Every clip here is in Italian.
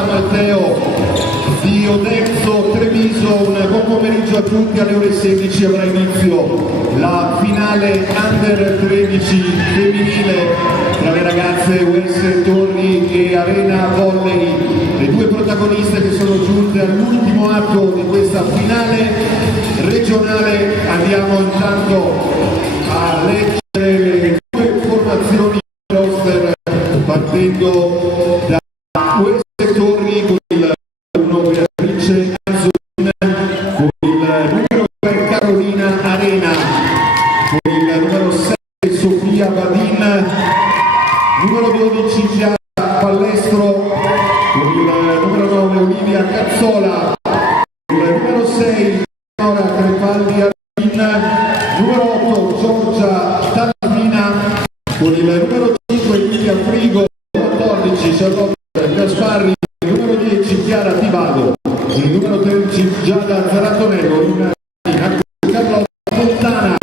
da Matteo di Odenzo Treviso. Un buon pomeriggio a tutti. Alle ore 16 avrà inizio la finale Under 13 femminile tra le ragazze US Torri e Arena Volley, le due protagoniste che sono giunte all'ultimo atto di questa finale regionale. Andiamo intanto a leggere le due formazioni roster, partendo da US Torri con il numero Beatrice Anzolina, con il numero 3 Carolina Arena, con il numero 6 Sofia Badin, numero 12 Giada Pallestro, con il numero 9 Olivia Cazzola, con il numero 6 Laura Crepaldi Arina, numero 8 Giorgia Tallavina, con il numero 5 Emilia Frigo, 14 Charlotte Gasparri, il numero 10 Chiara Tibago, il numero 13 Giada Zaratonello, in Carlotta Fontana.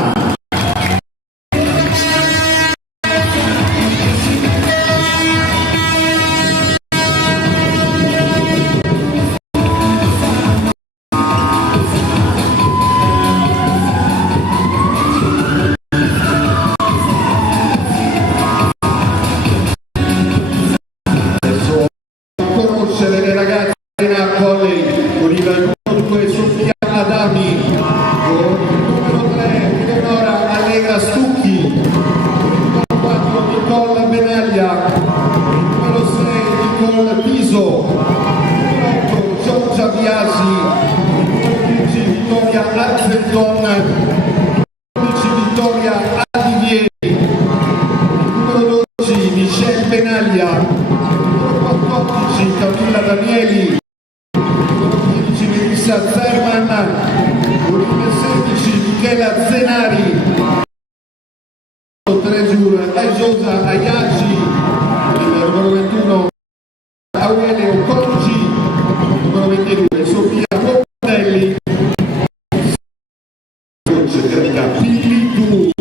Conoscere le ragazze Arena Volley con il numero 2 Sofia Adami, con il numero 3 Eleonora Allegra Stucchi, con il numero 4 Nicole Benaglia, con il numero 6 Nicole Piso, con il numero 8 Giorgia Biasi, con il numero 10 Vittoria Arzenton, con il numero 11 Vittoria Aldivieri, con il numero 12 Michelle Benaglia, Camilla Danieli, numero 15 Melissa Zerman, con il numero 16 Michela Zenari, Trezur Ajosa Ayaci, il numero 21 Aurelio Conci, il numero 22 Sofia Pontelli, Pilli Tu.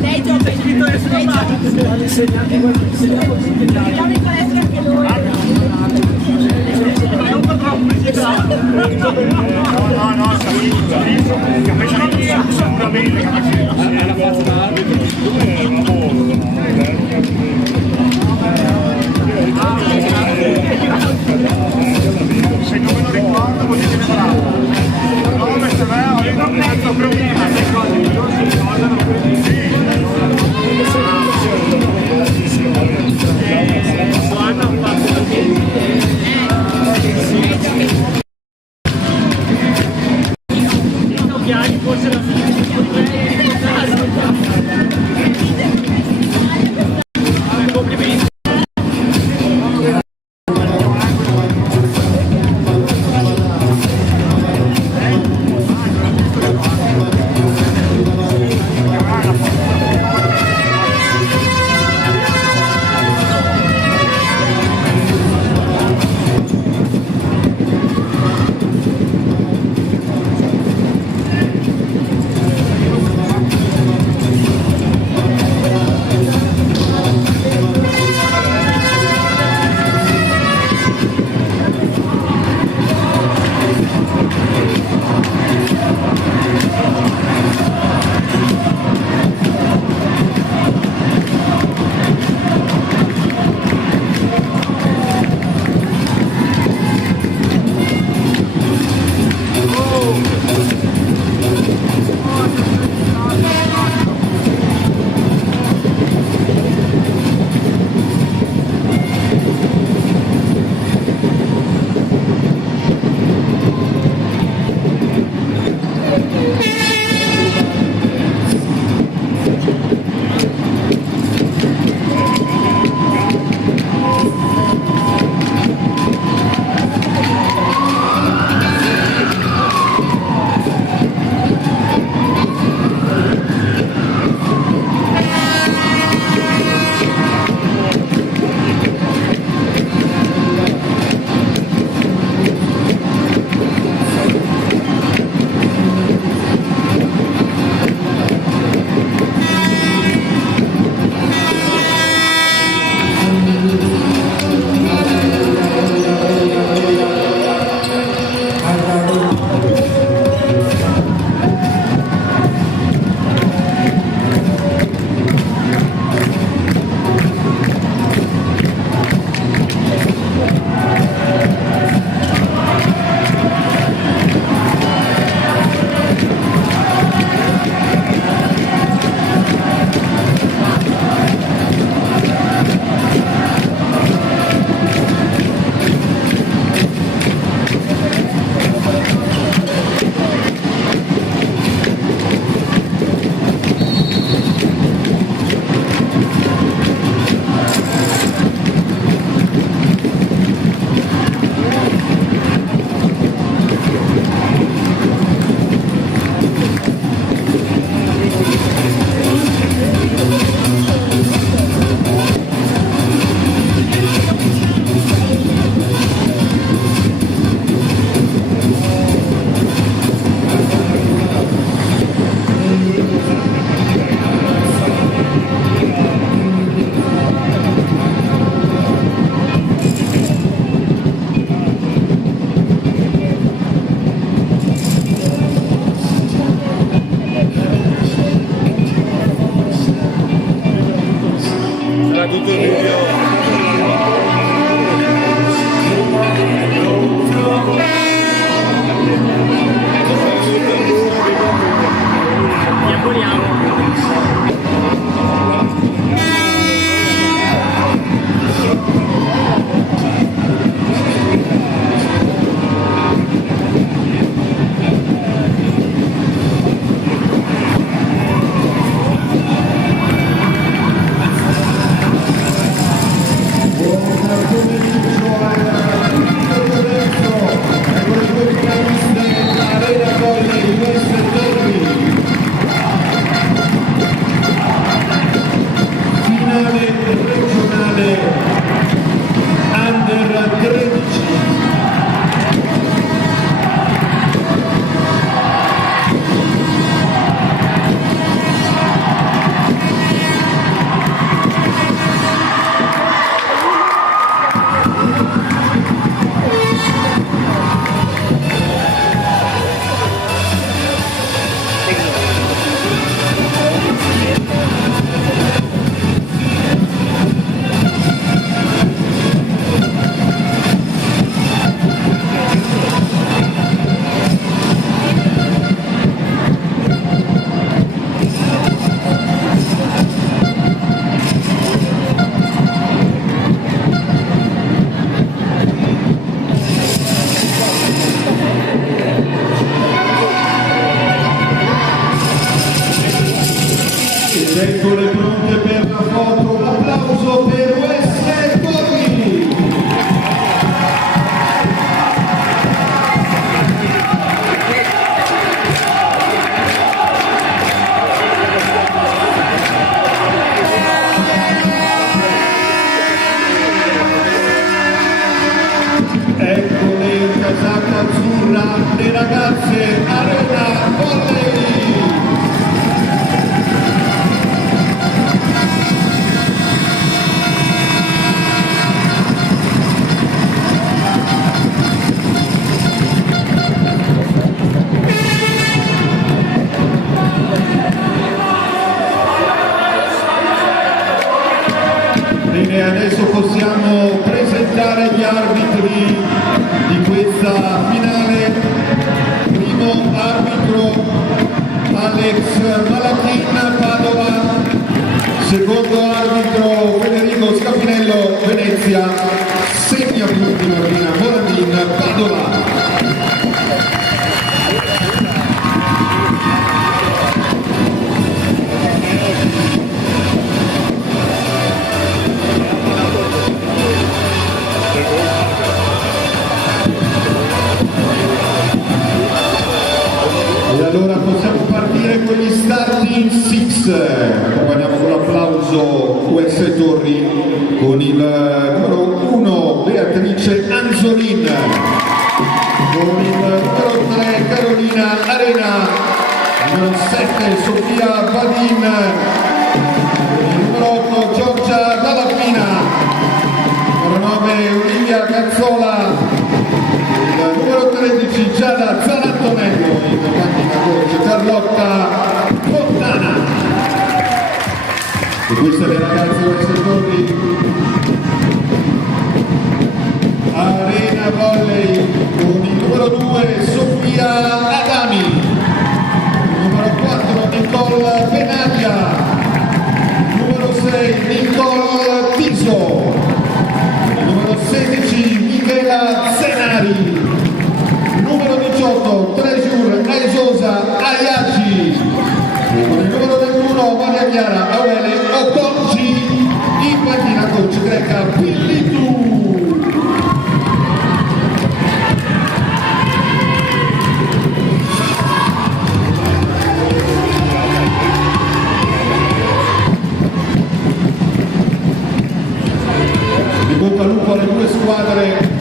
Lei gioca in scritto nessuno male. Vediamo in palestra anche noi. Ma non potrò pubblicità. No, sicuramente la faccia da arbitro. Se non me lo ricordo vuol dire che è bravo. No, questo è un mezzo problema, le cose che non si ricordano così. Forse la complimenti. Eccole pronte per la foto, un applauso per West Torri. Eccole in casacca azzurra le ragazze Arena Volley. Bene, adesso possiamo presentare gli arbitri di questa finale. Primo arbitro Alex Malachin Padova, secondo arbitro Federico Scapinello Venezia, segna punti Martina Morandin Padova. E allora possiamo partire con gli starting six. Accompagniamo con l'applauso US Torri con il numero 1 Beatrice Anzolin, con il numero 3 Carolina Arena, numero 7 Sofia Badin, il numero 8 Giorgia Dallapina, numero 9 Olivia Cazzola, il numero 13 Giada Zanantonello, in macchina coach Carlotta Fontana. E queste le ragazze US Torri. Arena Volley con il numero 2 Sofia Adami, il numero 4 Nicole Penaglia, numero 6 Nicole Tiso, il numero 16 Michela Zenari, numero 18 Treasure Aisosa Ayaci, con il numero 21 Maria Chiara Aurele Otonci, in panchina coach greca Pillitu. In bocca al lupo alle due squadre.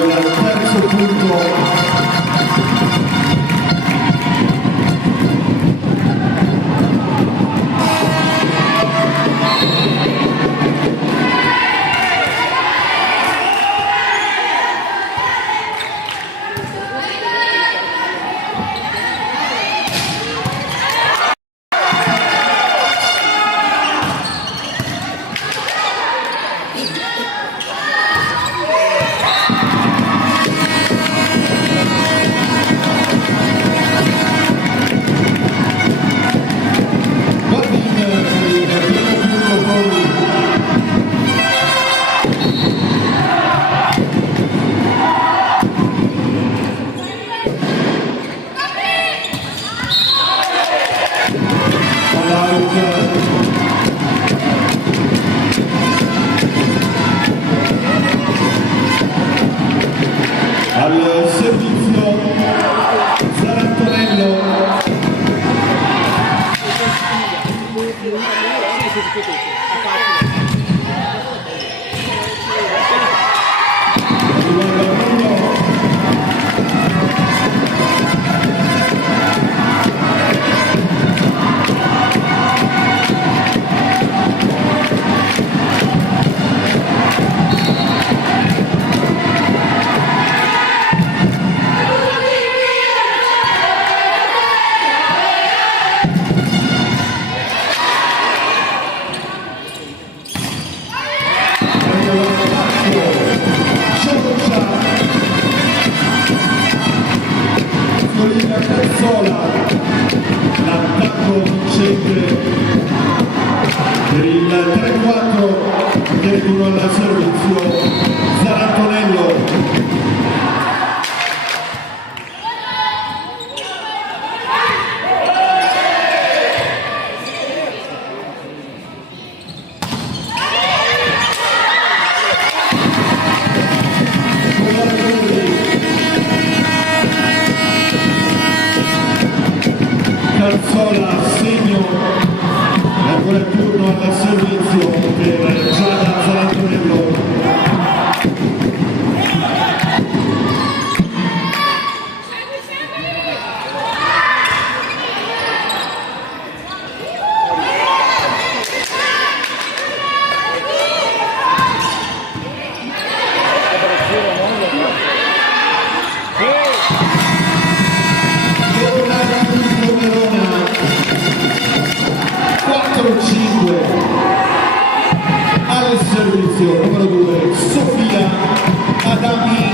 al terzo punto. Al servizio Zarantonello. L'attacco vincente per il 3-4 del turno al servizio Zarantonello. Calzola segno ancora il turno al servizio per Giada Zarantonello. Al servizio numero 2 Sofia Adami.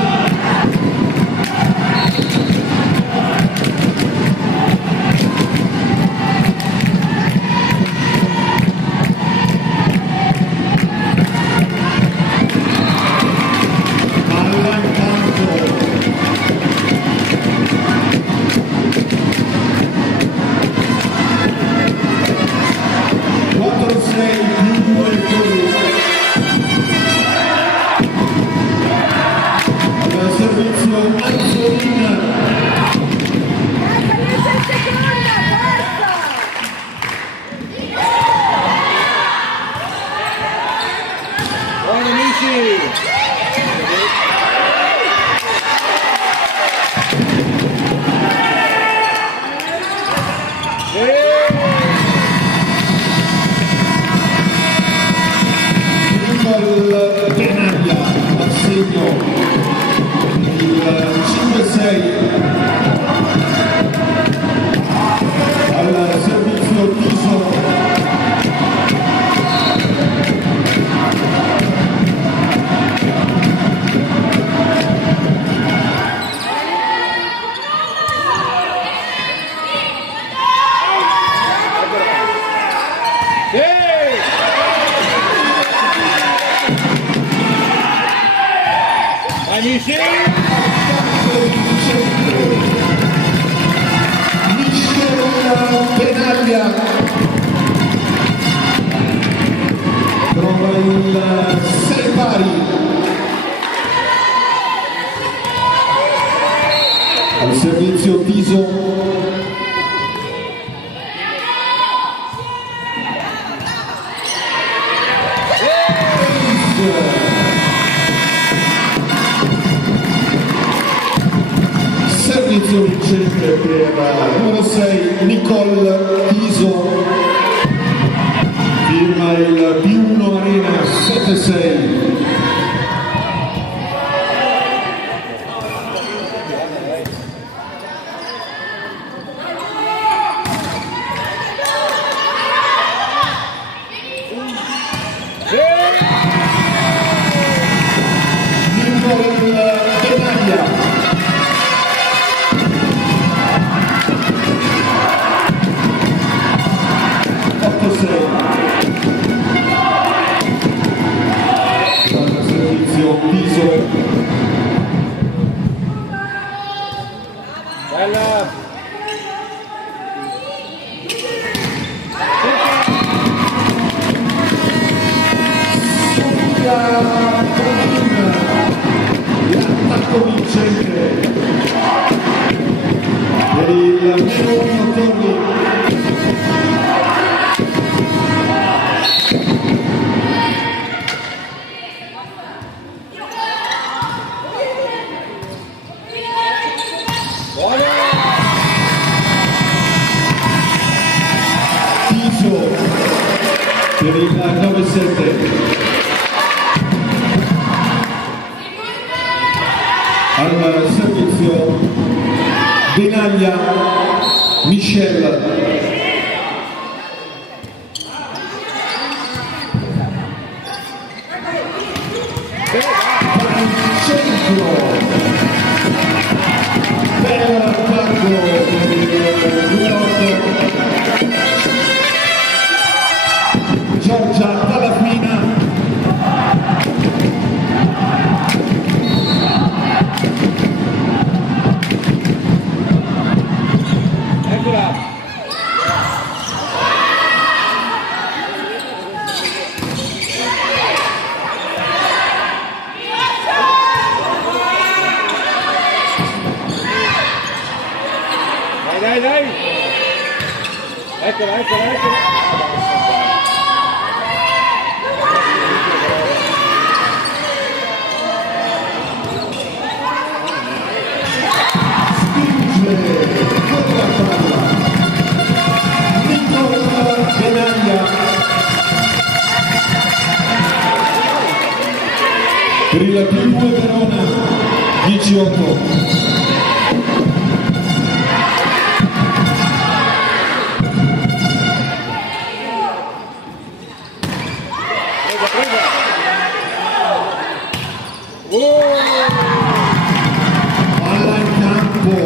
Penaglia al segno il 5-6 al servizio Tiso. Penaglia trova il 6 pari al servizio Tiso. servizio vincente per numero 6 Nicole Tiso, firma il P1 Arena 76. L'attacco vincente per il Meno Torri. Tiso per il 9-7. Al servizio Benaglia Michel. Centro per attacco numero 8 Giorgia Dallafina. Dai! Eccola! Per il P2 Verona 10-8. Palla in campo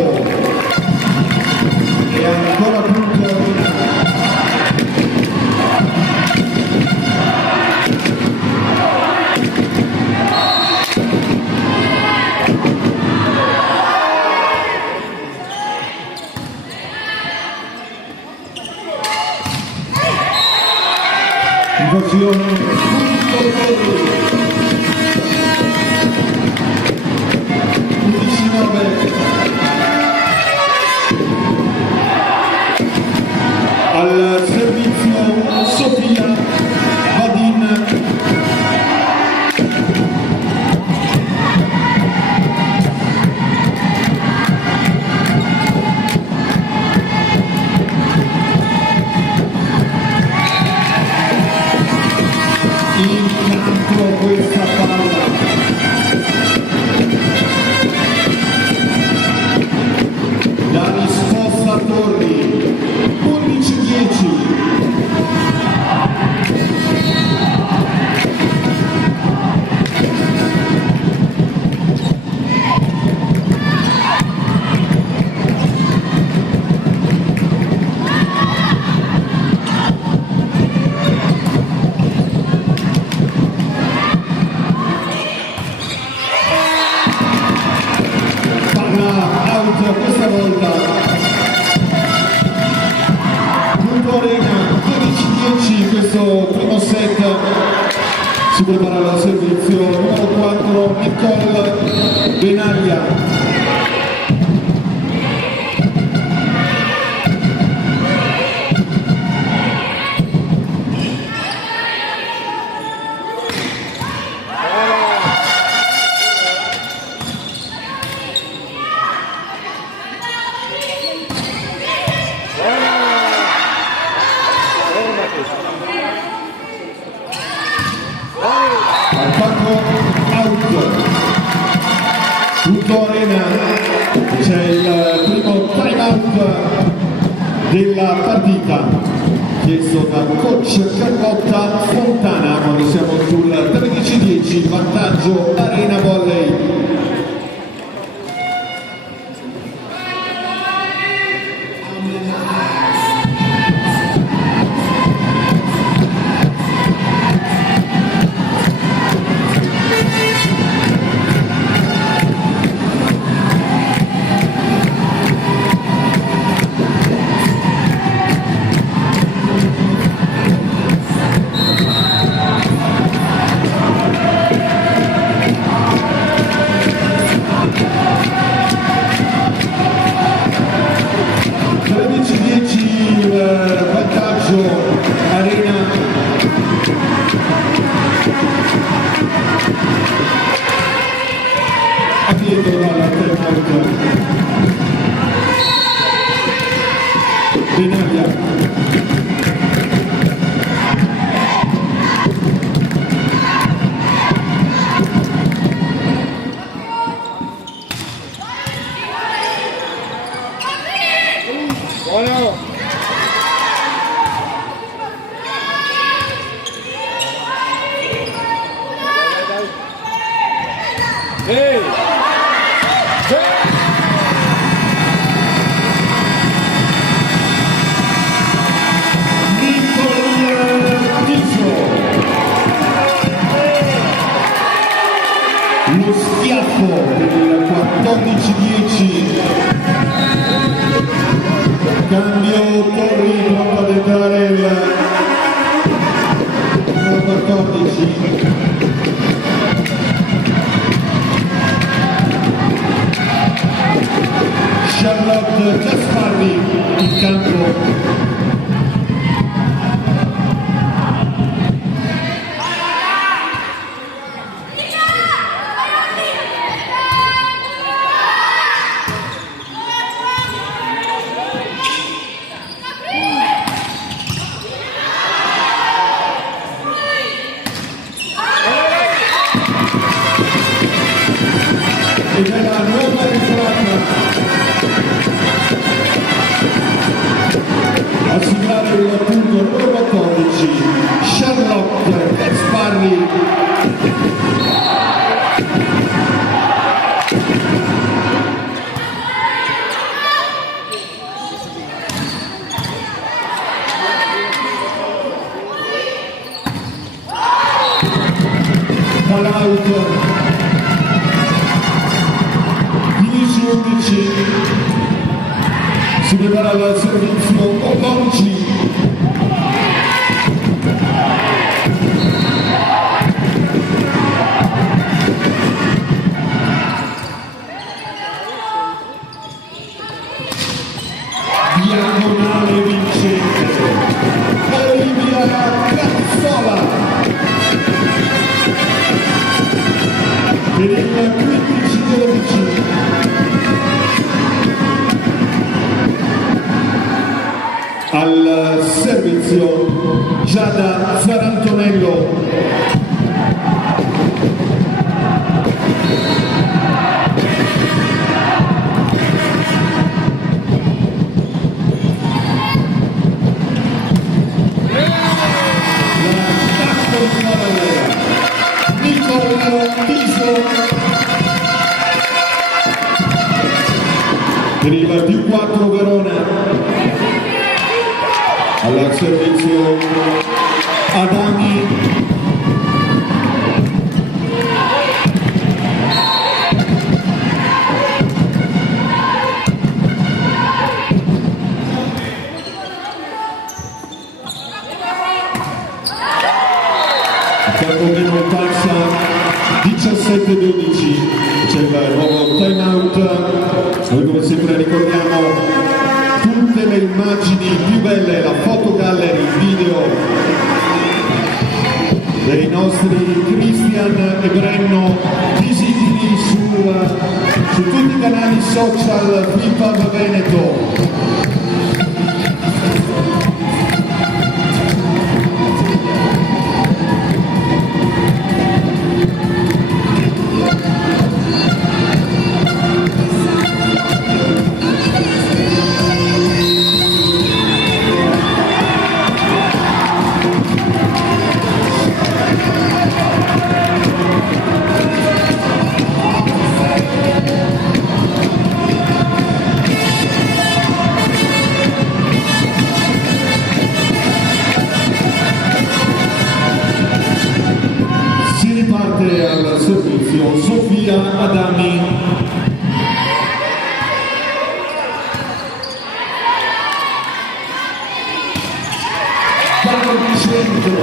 e ancora punto invasione. Al servizio Sofia Vadin. In campo questa palla. La risposta a Torri 11-10. Questa volta Punto Arena 12-10. Questo primo set si prepara al servizio numero 4 Nicole Benaglia. Punto Arena, c'è il primo time out della partita chiesto dal coach Carlotta Fontana quando siamo sul 13-10, vantaggio Arena Volley. 13-10 il vantaggio Arena. A dietro dalla timeout Benaglia. Buono! Ehi! Lo schiaffo per il 14-10. Cambio Torri pronto ad entrare il numero 14. Charlotte Gasparri in campo. Ed è la nuova entrata a siglare il punto numero 14, Charlotte Gasparri. Fallout 11, si prepara al servizio Ogonci. Diagonale vincente, Olivia Cazzola per il 15-12. Al servizio Giada Zarantonello. L'attacco di Maravella, Nicola Piso per il più 4 Verona. Al servizio Adami. A campo che non passa 17-12, c'è il nuovo time out. Noi come sempre ricordiamo tutte le immagini più belle, la fotogallery, il video dei nostri Cristian e Brenno, visibili su tutti i canali social FIPAB Veneto. Adami. Dal centro.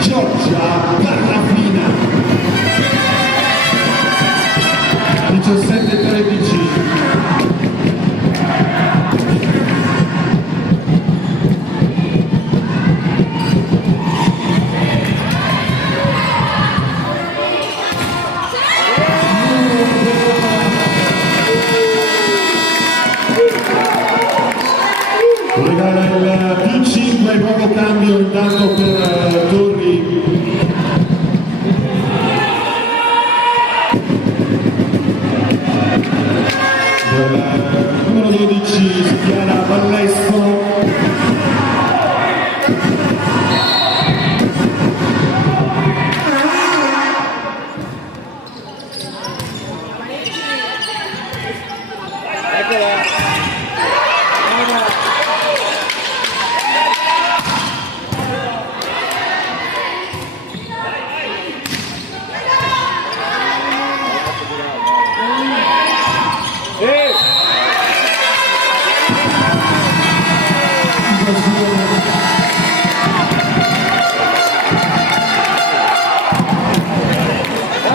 Giorgia Carrafina. 17-13. Regala il P5, nuovo cambio intanto per Torri. Numero 12 si chiama Ballestro.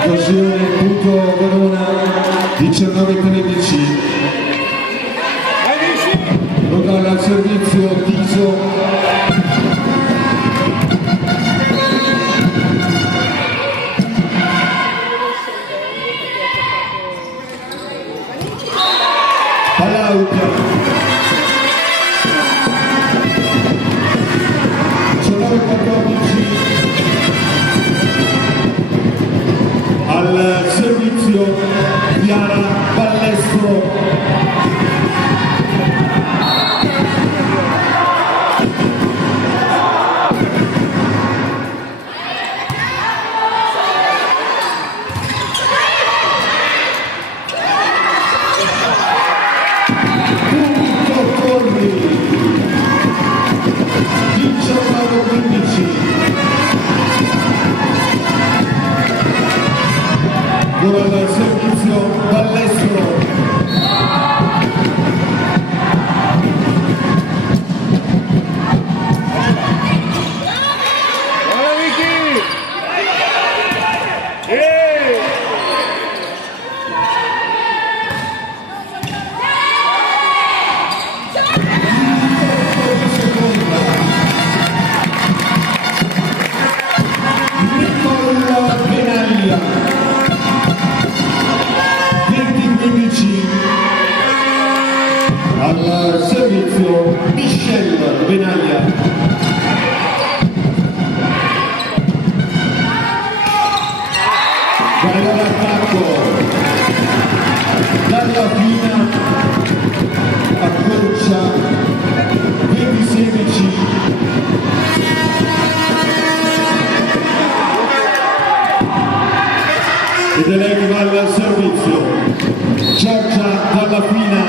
Occasione, punto Verona, 19-13. Locale al servizio, Tiso. Palauta. 19-14. Al servizio Chiara Ballestro. Punto Torri. 19-15. Ora al servizio Ballestro. Buona Vicky! Nicola Benaglia. 20-15. Al servizio Michel Benaglia. Vai all'attacco. Dalla fina accorcia 20-16. Ed è lei che va al servizio. Giorgia Dalla Fina.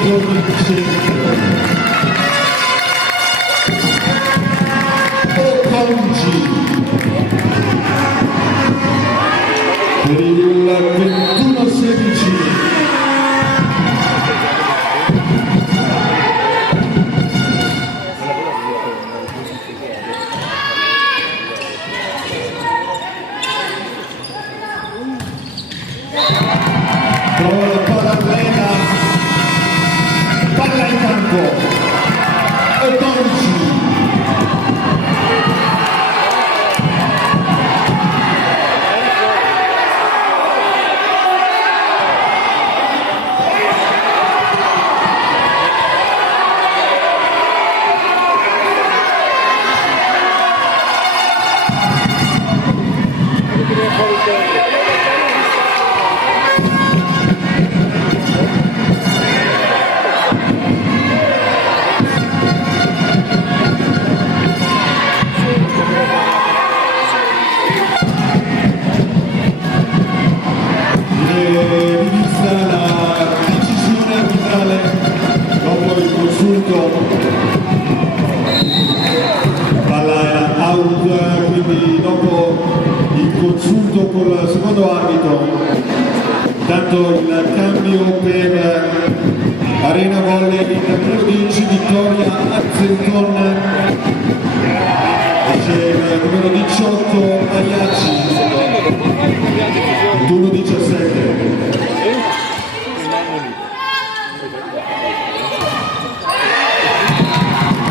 Pallo dentro il centro. Ocongi per il 21-16. Trova la palla plena, palla in campo. Ocongi. col secondo arbitro, tanto il cambio per Arena Volley il numero 10 Vittoria Arzenton, c'è il numero 18 Aiaci, il turno 17.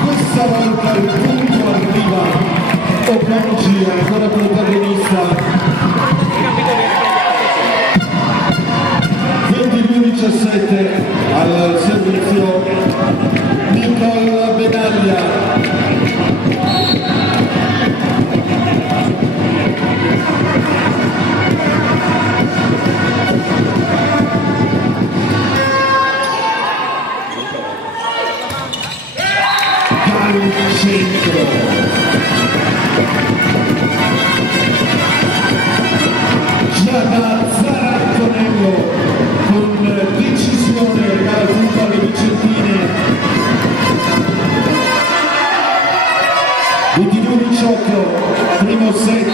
Questa volta il punto arriva Okanji, ancora protagonista. 22-17 al servizio Nicole Benaglia. Dal centro. Giada Zarattonello con decisione dal punto alle Vicentine. 22-18, primo set.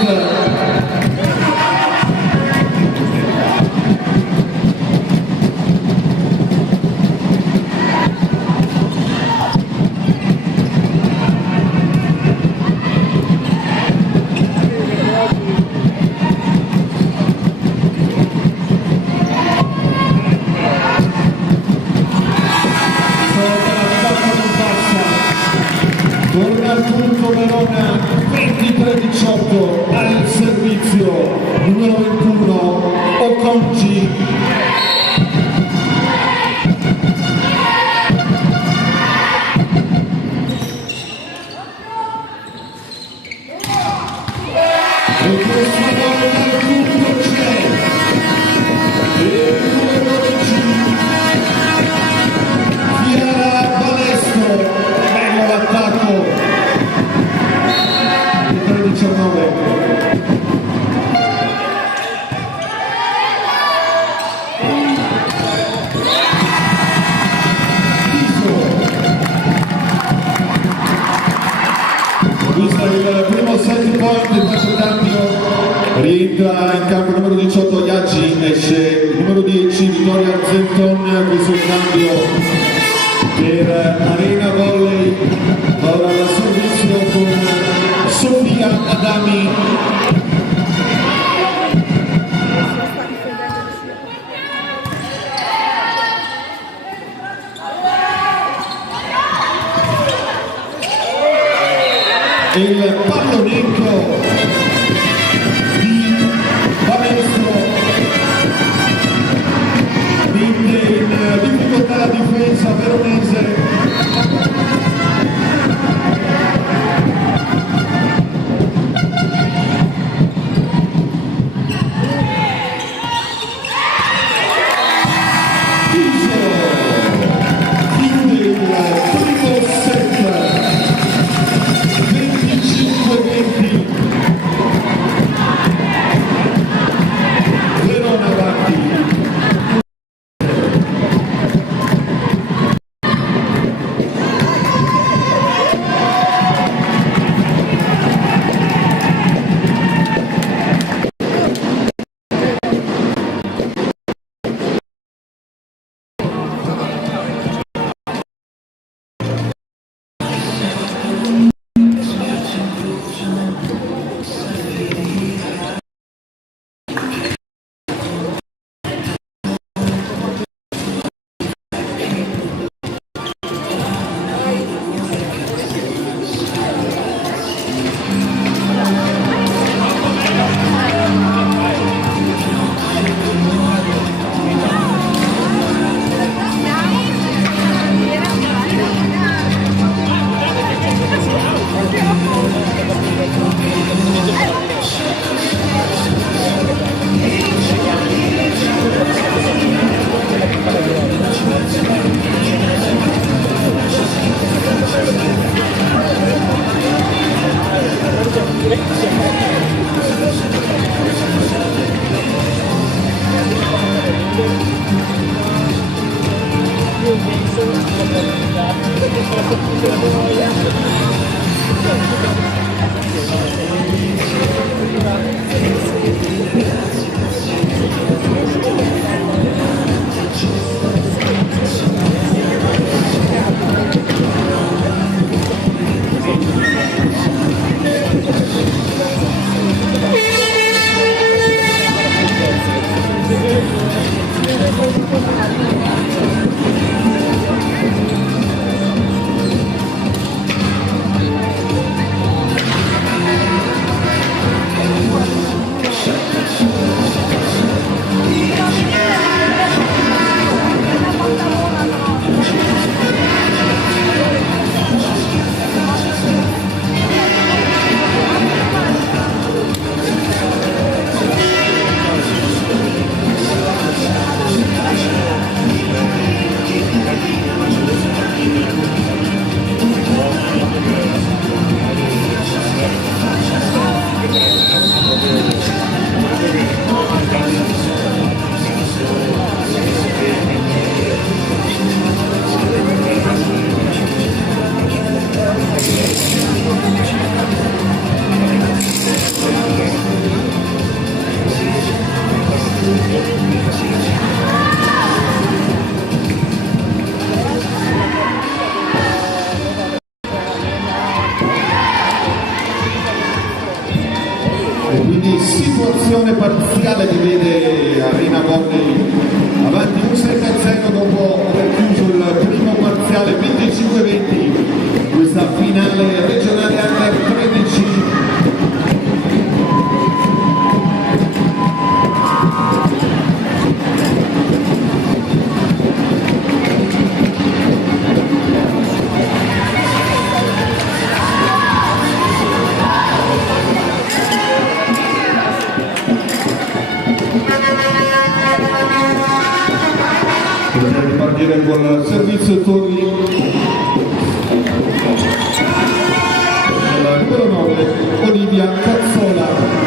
Torna al punto Verona, 23-18 al servizio, numero 21 Okanji. E questa volta al punto c'è il numero 10 Chiara Balestro. Bello l'attacco. 19. Visto il primo set point di questo cambio, rientra in campo il numero 18 Yaggi, esce il numero 10 Vittoria Arzenton, questo cambio per Arena Volley. Ora la servizio con Sofia Adami. E il pallonetto di Balestro mette in difficoltà la difesa veronese. Grazie. formazione parziale che vede Arena Volley avanti 1-7-0 dopo aver chiuso il primo parziale 25-20, questa finale regionale under 13. Per ripartire col servizio Torri della numero 9 Olivia Cazzola.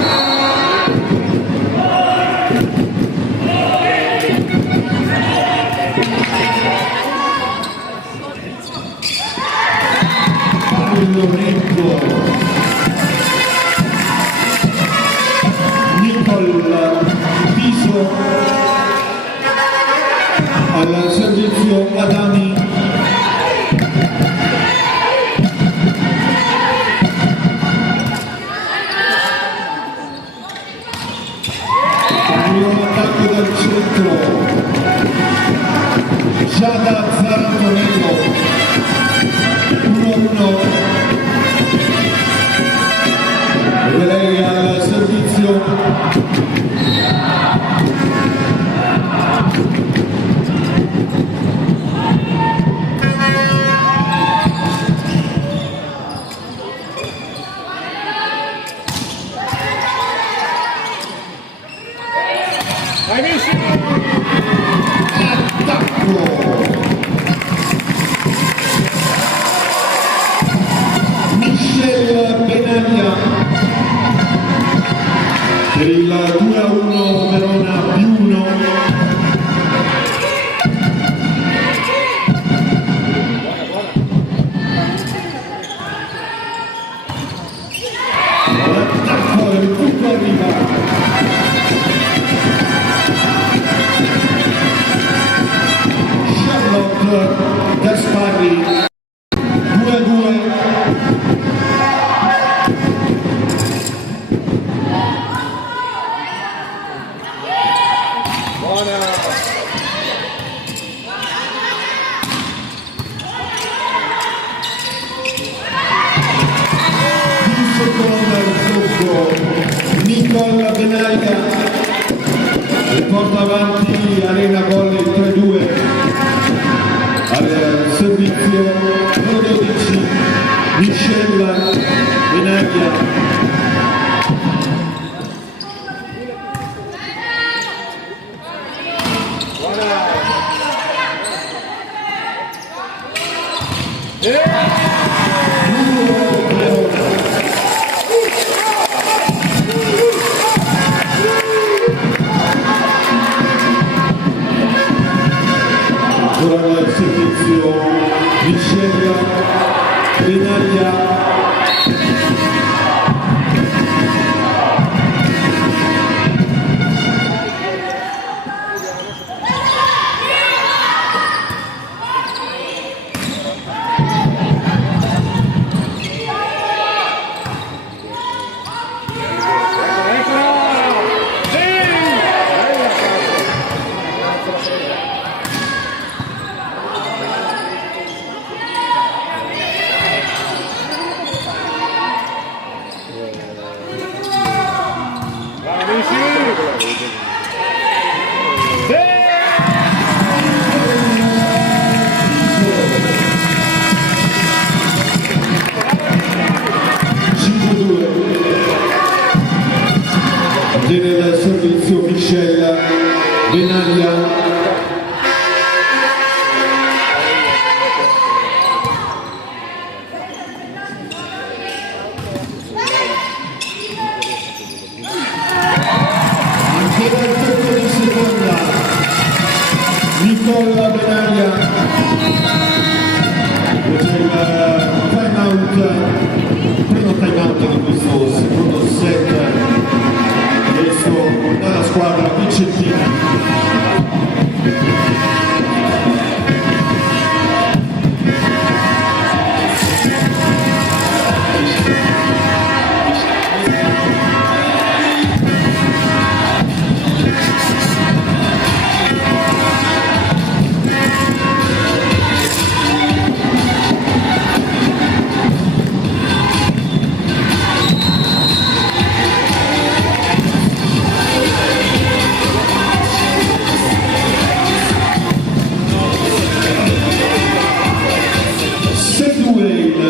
Lorenzo Nicol Piso al servizio Adami. Arriva un attacco dal centro, Giada Zarantonello 1-1, e lei al servizio attacco. Michelle Benaglia per il 2-1 Verona +1. L'attacco del tutto arriva. Gasparri 2-2. In seconda il tocco Nicol Benaglia e porta avanti Arena Volley 3-2. Al servizio numero 12 Michelle Benaglia. Ora il servizio Michelle Benaglia.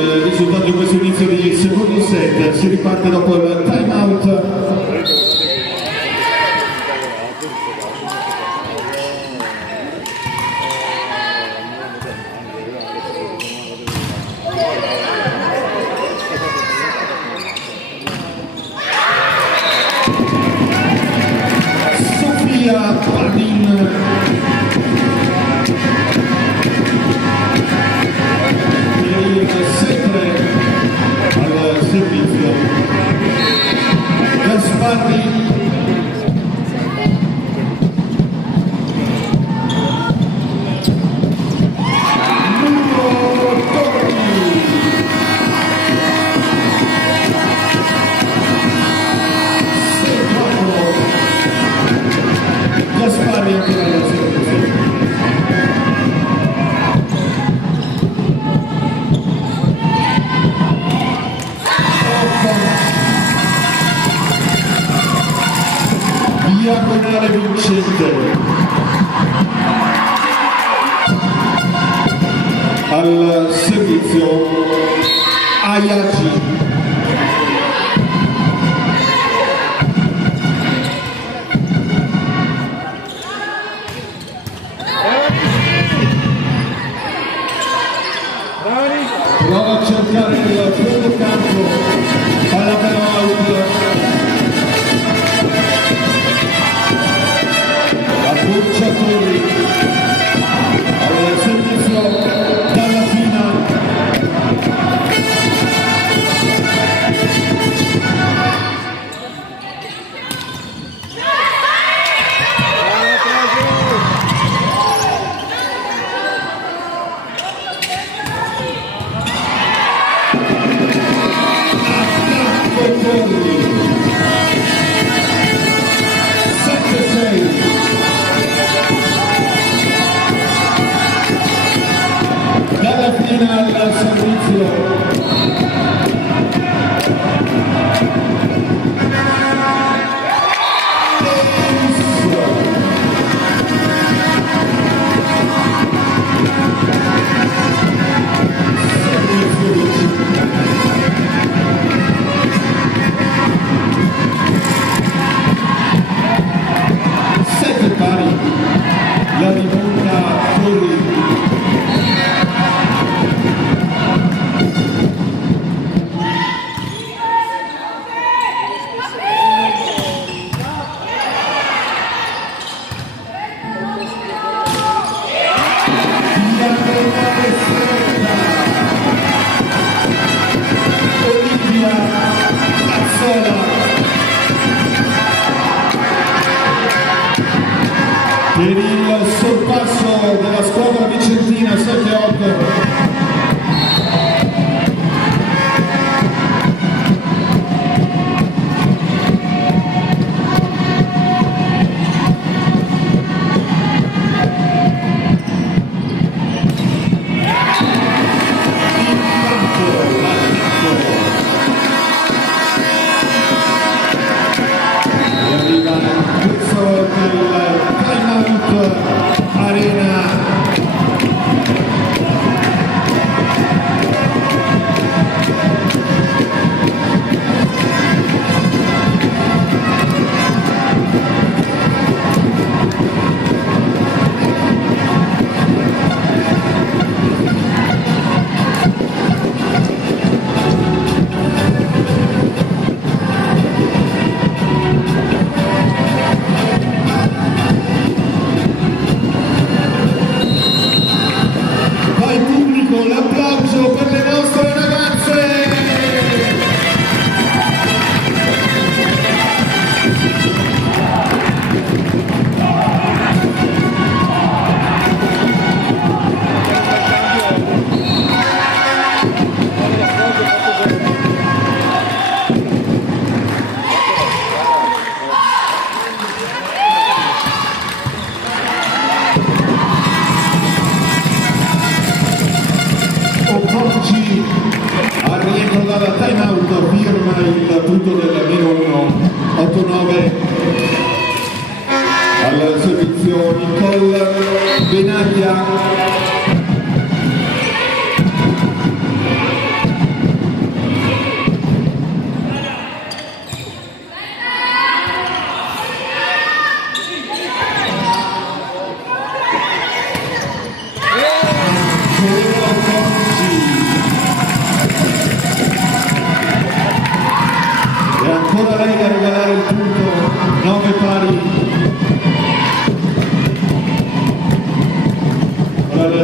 il risultato di questo inizio di secondo set. Si riparte dopo il time out. Sofia Panin sempre al servizio. Gasparri Gasparri ancora al servizio. Diagonale vincente al servizio Ayagi. Prova a cercare il fondo campo, palla però out. Bocciatori al servizio dalla fina. Attacco Torri 7-6. Dalla fine al servizio sette pari, la rimonta Torri. Olivia Mazzola per il sorpasso della squadra vicentina 7-8. Arena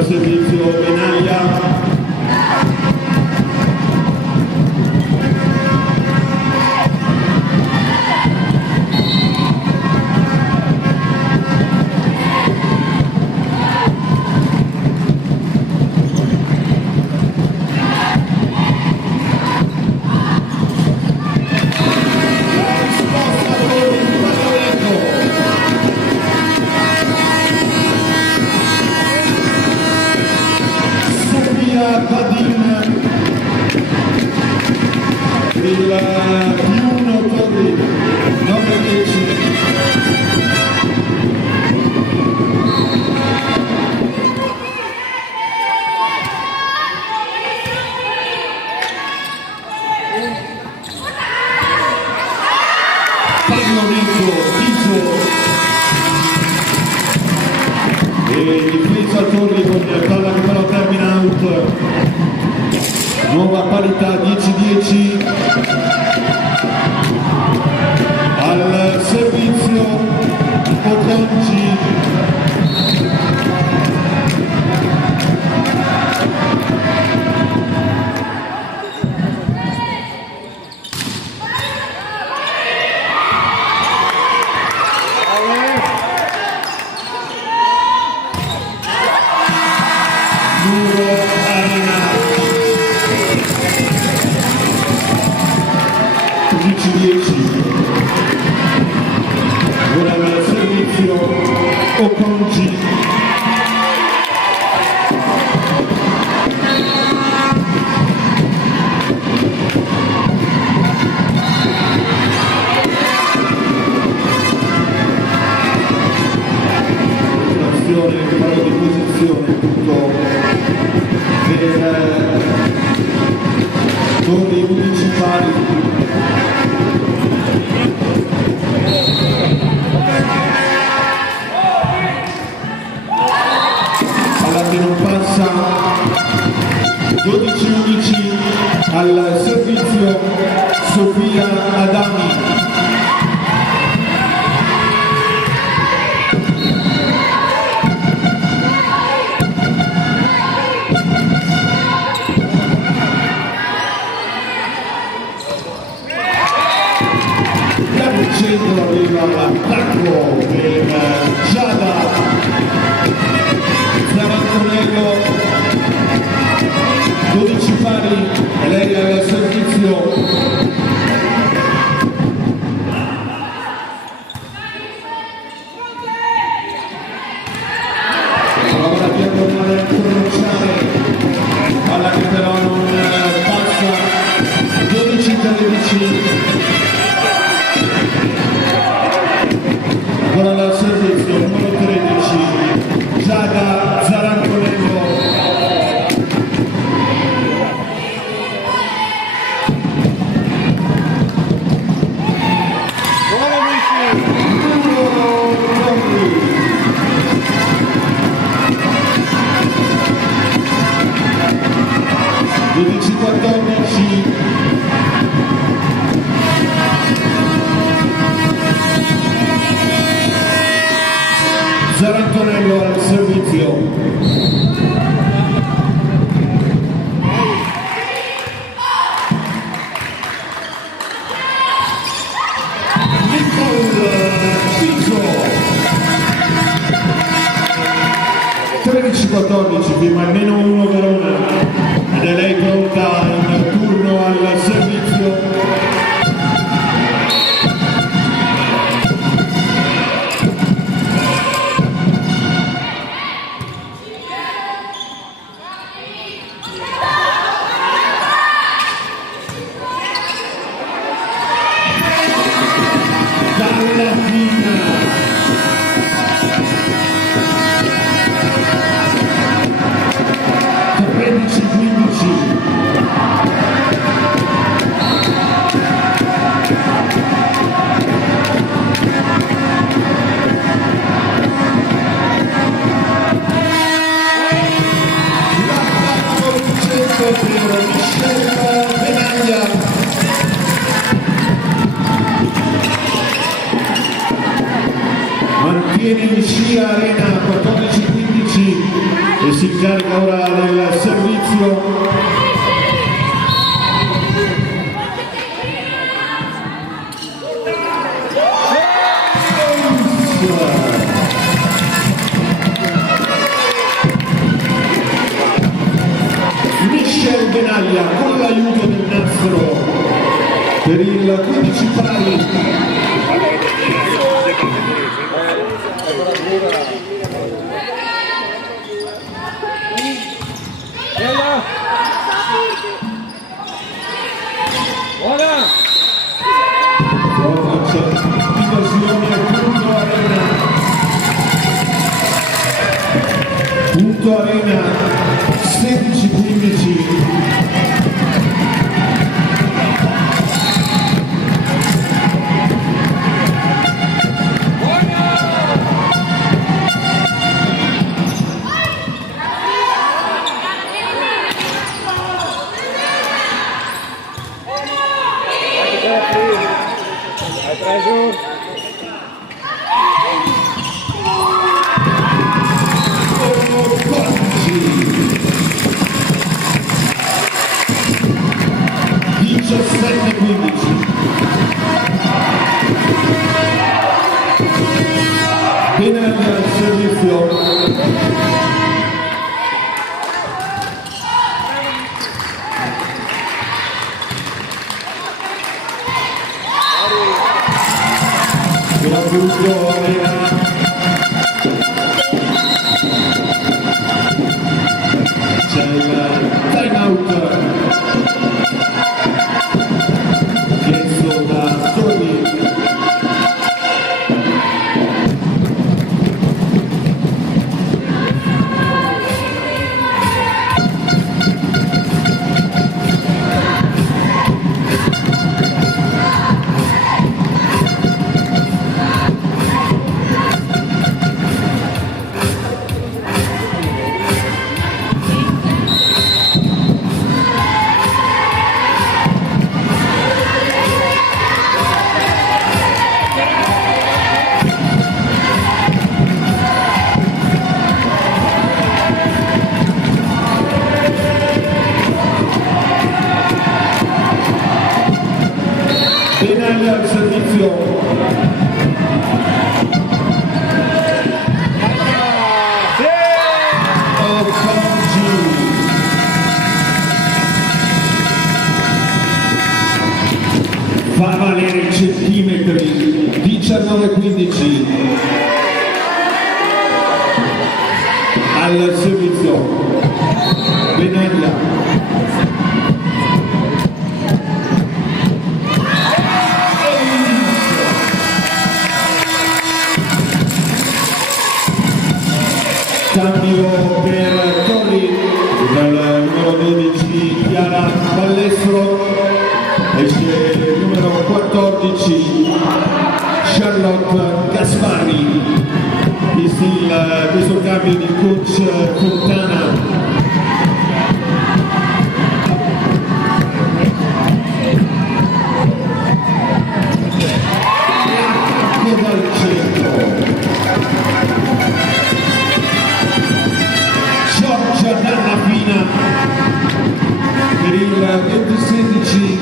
servizio Benaglia. Il più 1 Torri, 9-10. Pagliamento, Tiso e difesa Torri con palla che però termina out. Nuova parità 10-10 al servizio Okonji. Muro Arena 10-10. Ora il servizio Okonji. Azione, un paio di posizione tutto per Torri municipali. Palla che non passa, 12-11 al servizio Sofia Adami. Centro arriva l'attacco per Giada Zarantonello, 12 pari e lei al servizio. Prova di tornare a pronunciare, palla che però non passa, 12-13. Ora al servizio numero 13 Giada Zarantonello. Zarantonello al servizio. Tiso 13-14, firma almeno uno Verona ed è lei pronta in turno al servizio. Dalla fine 13-15 ora del servizio. Michel Benaglia con l'aiuto del nastro per il 15 pari. Punto Arena 16-15. Hai preso? Benaglia al servizio. Soprattutto c'è il time out chiesto da Tony. Benaglia al servizio. Fa valere i centimetri. 19-15 al servizio. Benaglia. Cambio per Torri dal numero 12 Chiara Ballestro, esce il numero 14 Charlotte Gasparri. Questo cambio di coach Fontana. Per il 2016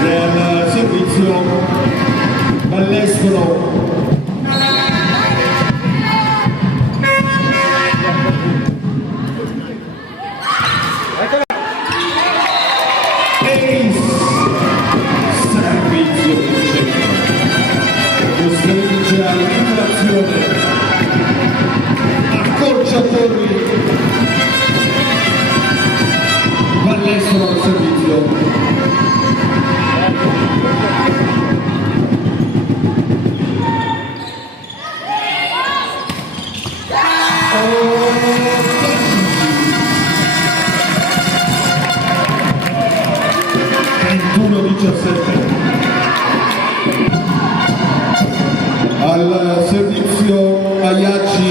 del servizio Ballestro. Servizio costringe all'inflazione, accorciatori. Ballestro al servizio. Al servizio Aiacci.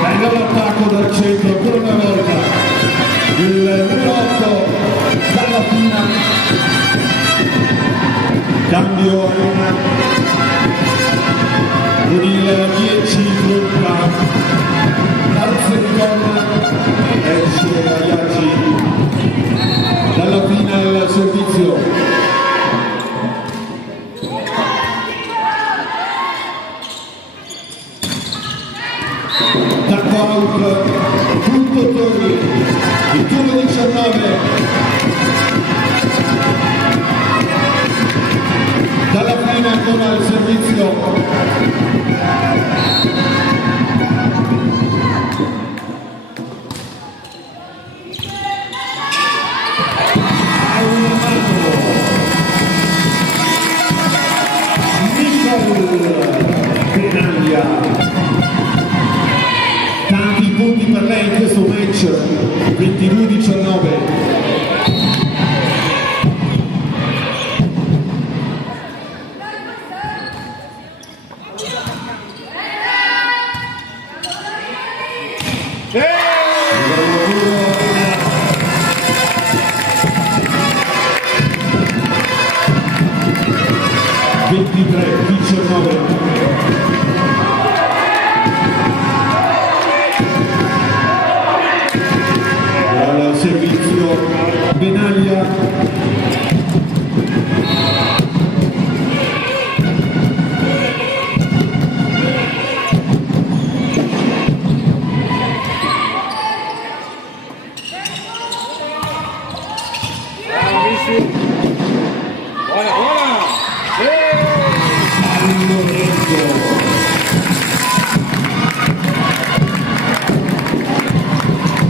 Bello l'attacco dal centro ancora una volta il numero 8 cambio Arena con il 10 Trompa, Arzenicon, esce Ayagi dalla final servizio. Out, punto Torri, il turno 19, dalla fine ancora al servizio. Tanti punti per lei in questo match, 22-19. Al servizio Benaglia.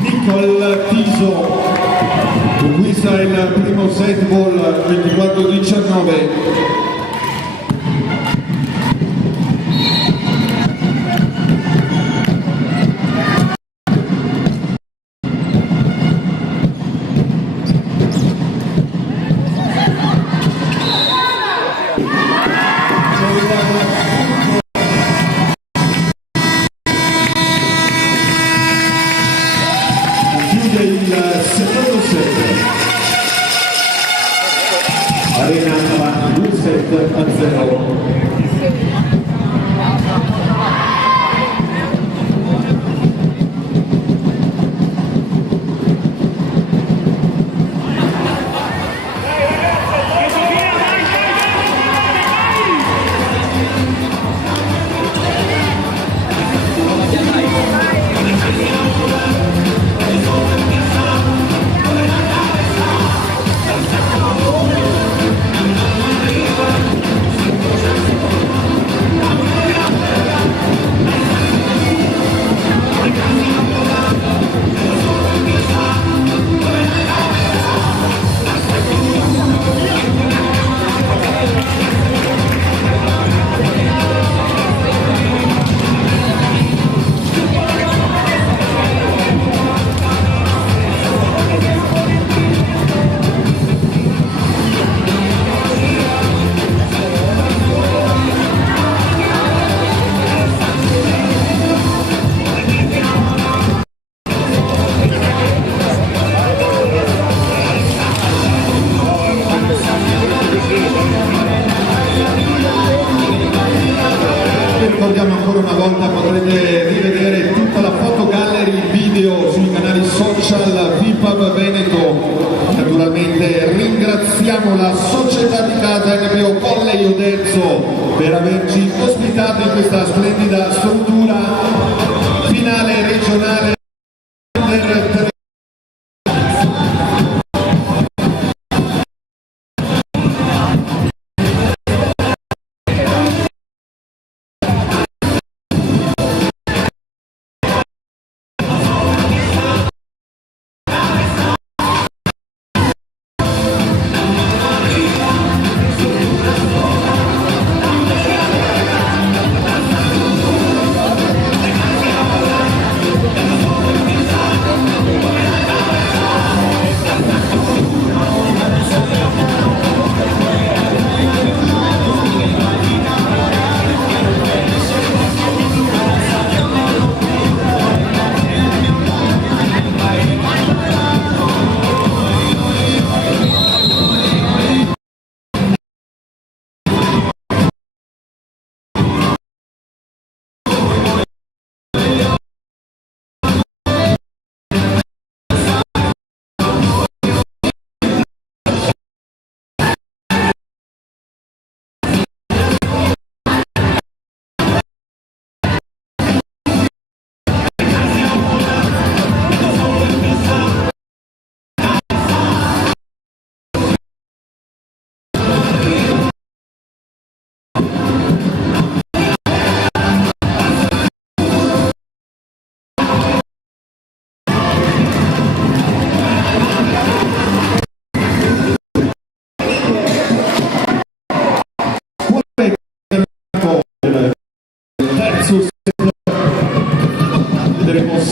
Nicol Tiso conquista il primo set ball 24-19. Il secondo set, Arena avanti 2-0. Ricordiamo ancora una volta, potrete rivedere tutta la foto gallery, video sui canali social VIPAB Veneto. Naturalmente ringraziamo la società di casa NPO Colle Ioderzo per averci ospitato in questa splendida struttura. Finale regionale Under 3.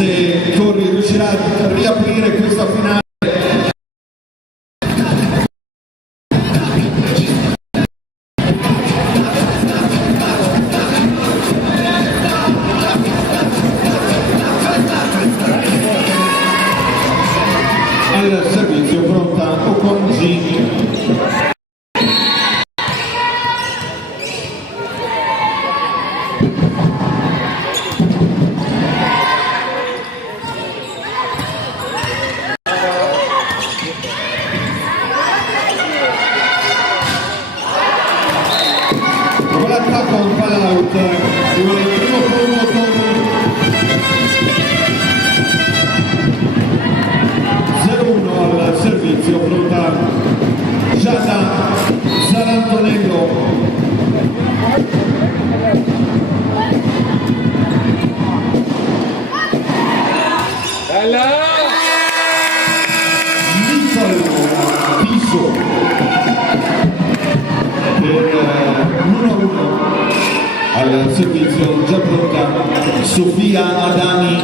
se Torri riuscirà a riaprire questa finale. Al servizio pronta Okonji. Con l'attacco un palla out, rimane il primo punto Torri. 0-1 al servizio, pronta Giada Zarantonello. Nicole Piso per 1-1 al servizio, già pronta Sofia Adami.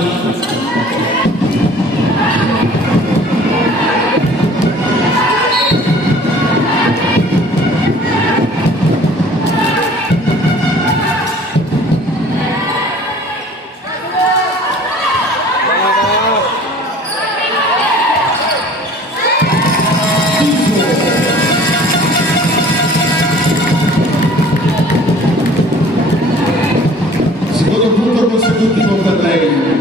Secondo punto consecutivo per lei.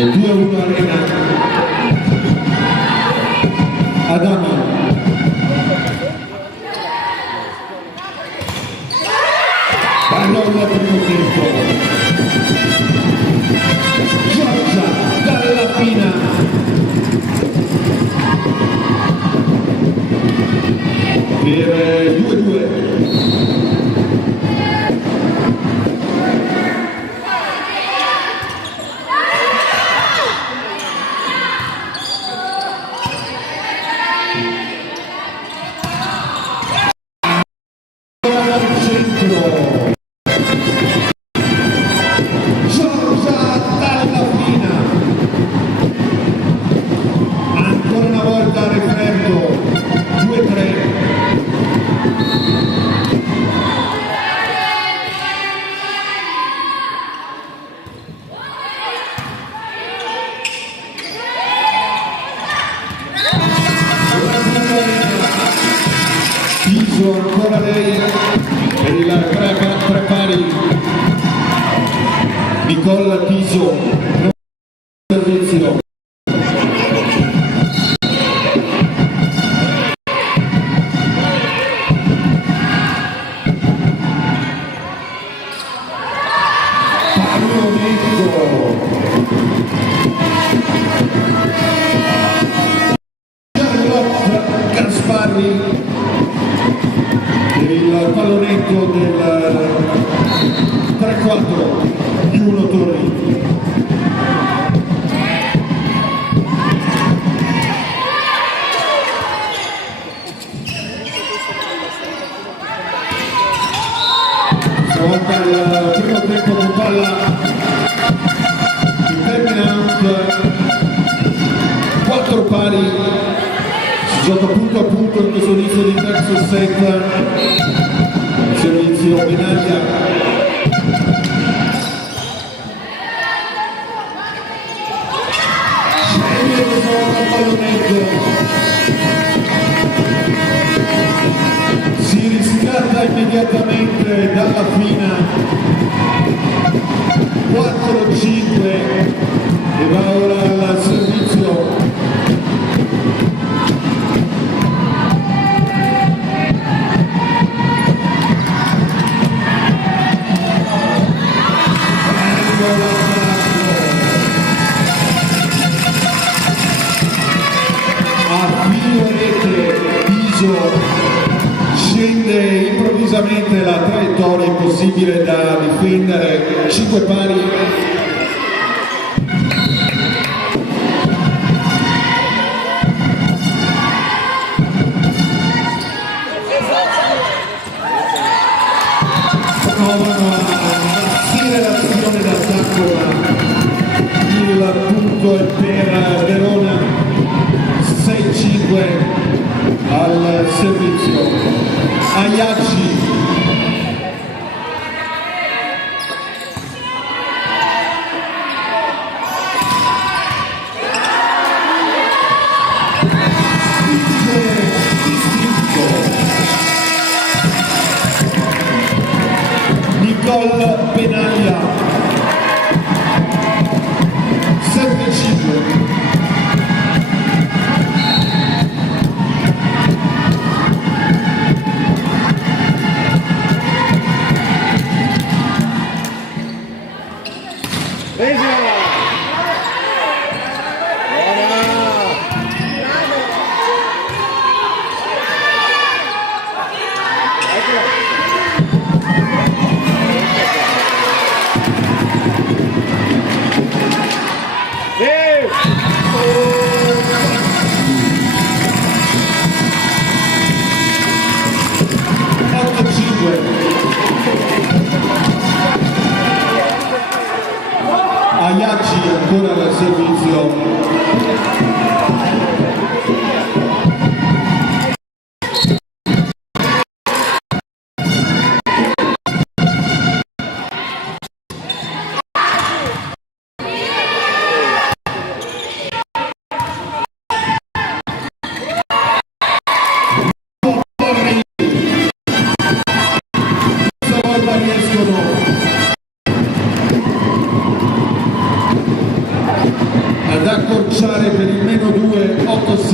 2-1 Arena. Adami. Pallone al primo tempo. Giorgia dalla Pina. Per 2-2. Ancora una volta referto 2-3. Piso ancora lei per il prepari Nicola Piso, servizio. Gasparri per il pallonetto del 3-4 di 1 Torri. Stavolta il primo tempo con palla in termine out, 4 pari. Si gioca punto a punto in questo inizio di terzo set, servizio Benaglia. Sceglie il pallonetto, si riscatta immediatamente dalla fina, 4-5 e va ora al servizio. A filo rete Piso scende improvvisamente la traiettoria impossibile da difendere, 5 pari. Provano a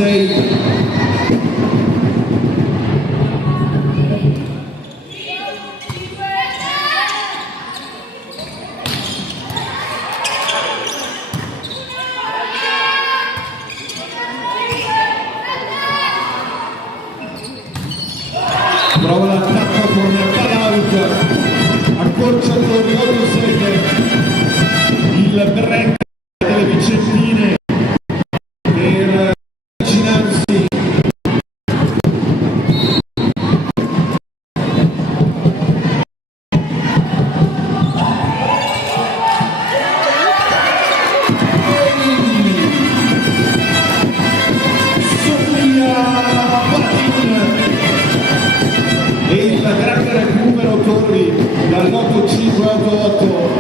6. Prova l'attacco con Palaut, accorcia il Torriolo, segue il break delle Vicentine per avvicinarsi. E il grande recupero Torri dall'8-5-8-8.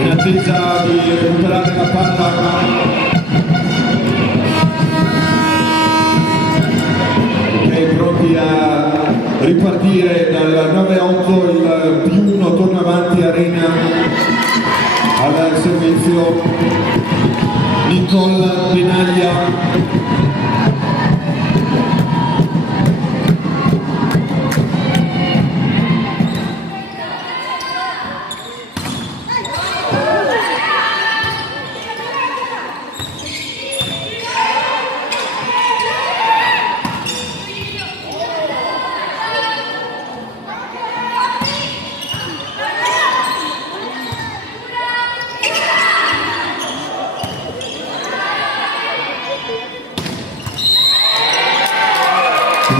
In attesa di recuperare la palla, ok, pronti a ripartire dal 9-8, il +1 torna avanti Arena al servizio Nicole Benaglia.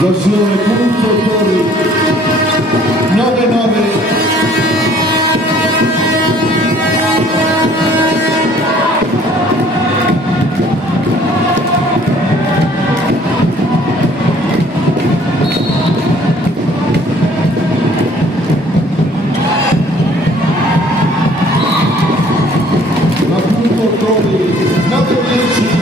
Goscione, punto Torri, 9-9. Ma punto Torri, 9-10.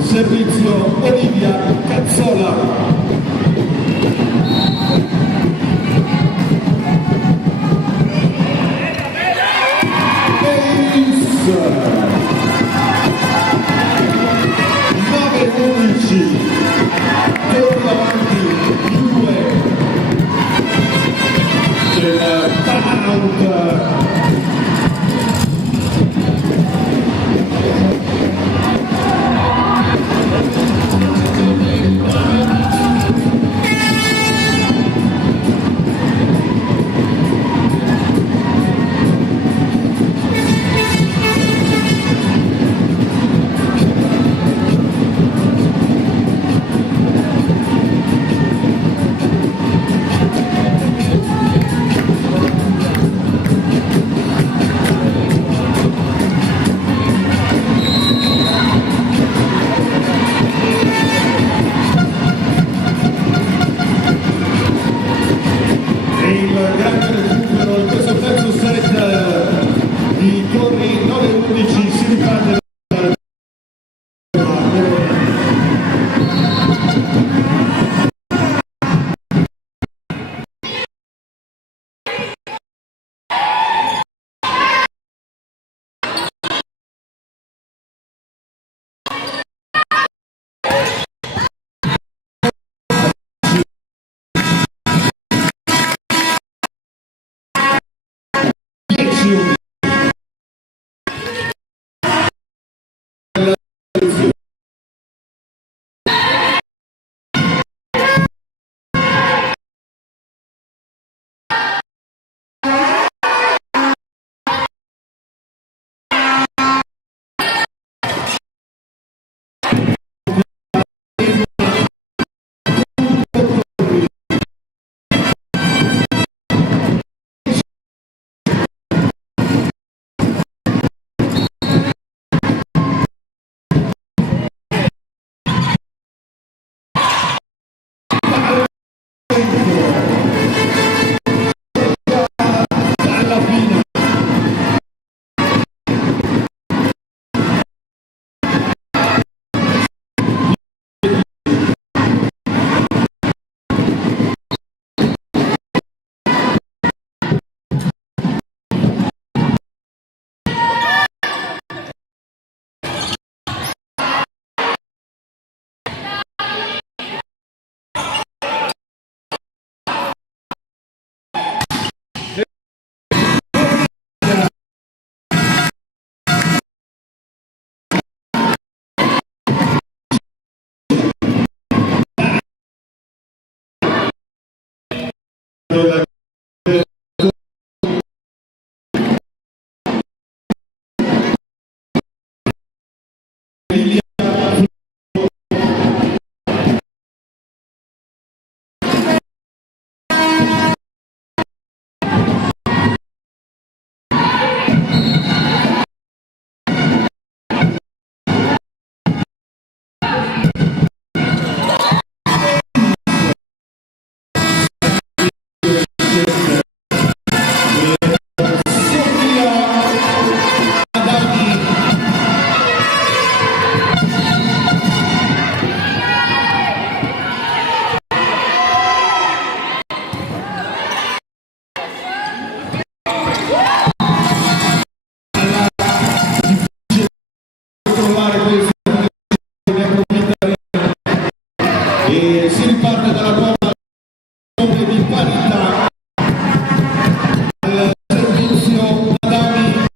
Servizio Olivia E si riparte dalla nuova di parità al servizio Adami.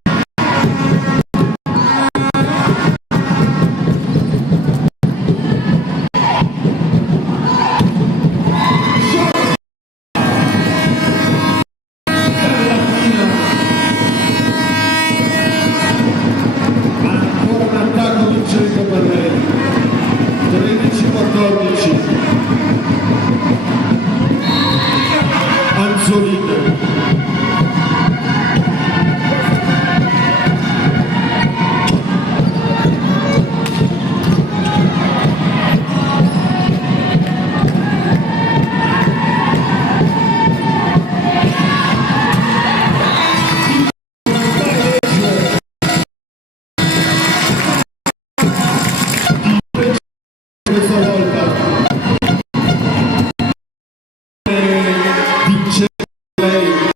Ancora un attacco vincente per lei. 13-14. Anzolin. Questa volta vince lei.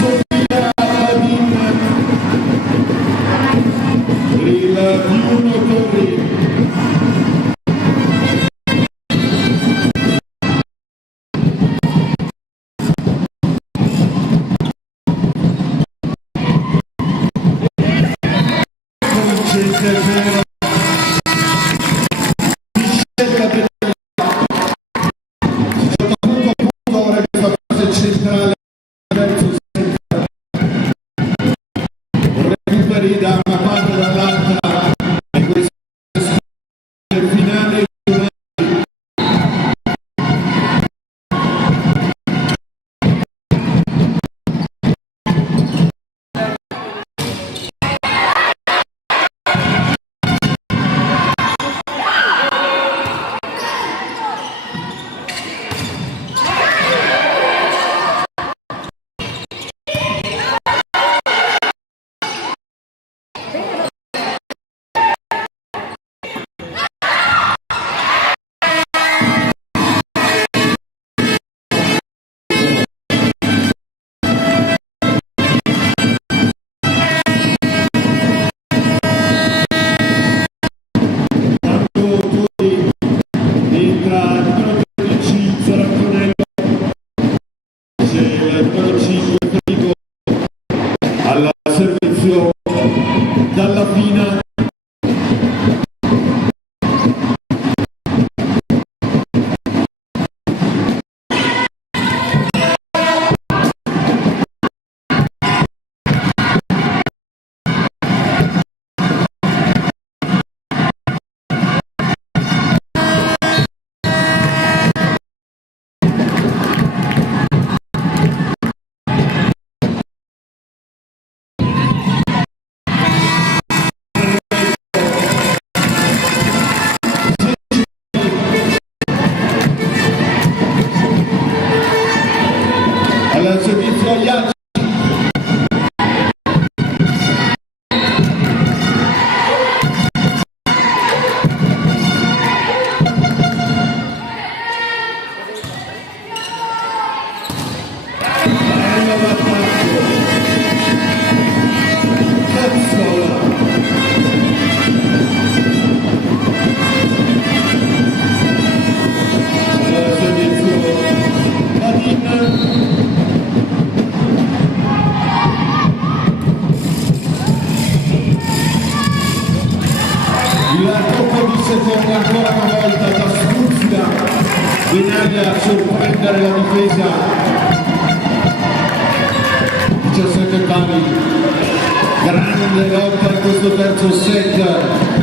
Sofia Badin per il Piuno Torri. Vincente per scelta del punto a punto ora in questa fase centrale verso sinistra. Recuperi da una parte e dall'altra e queste finali. ancora una volta da Scurzida Venaglia a sorprendere la difesa. 17 pali, grande lotta in questo terzo set.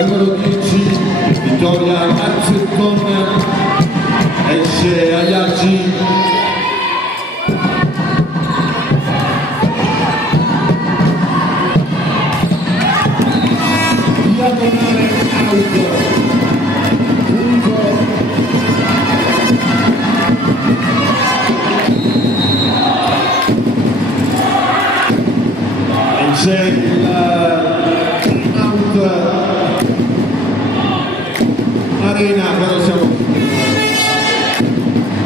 Numero 10 Vittoria Mazzetton, esce Ayagi. Diagonale out, punto. E c'è il out Arena, però siamo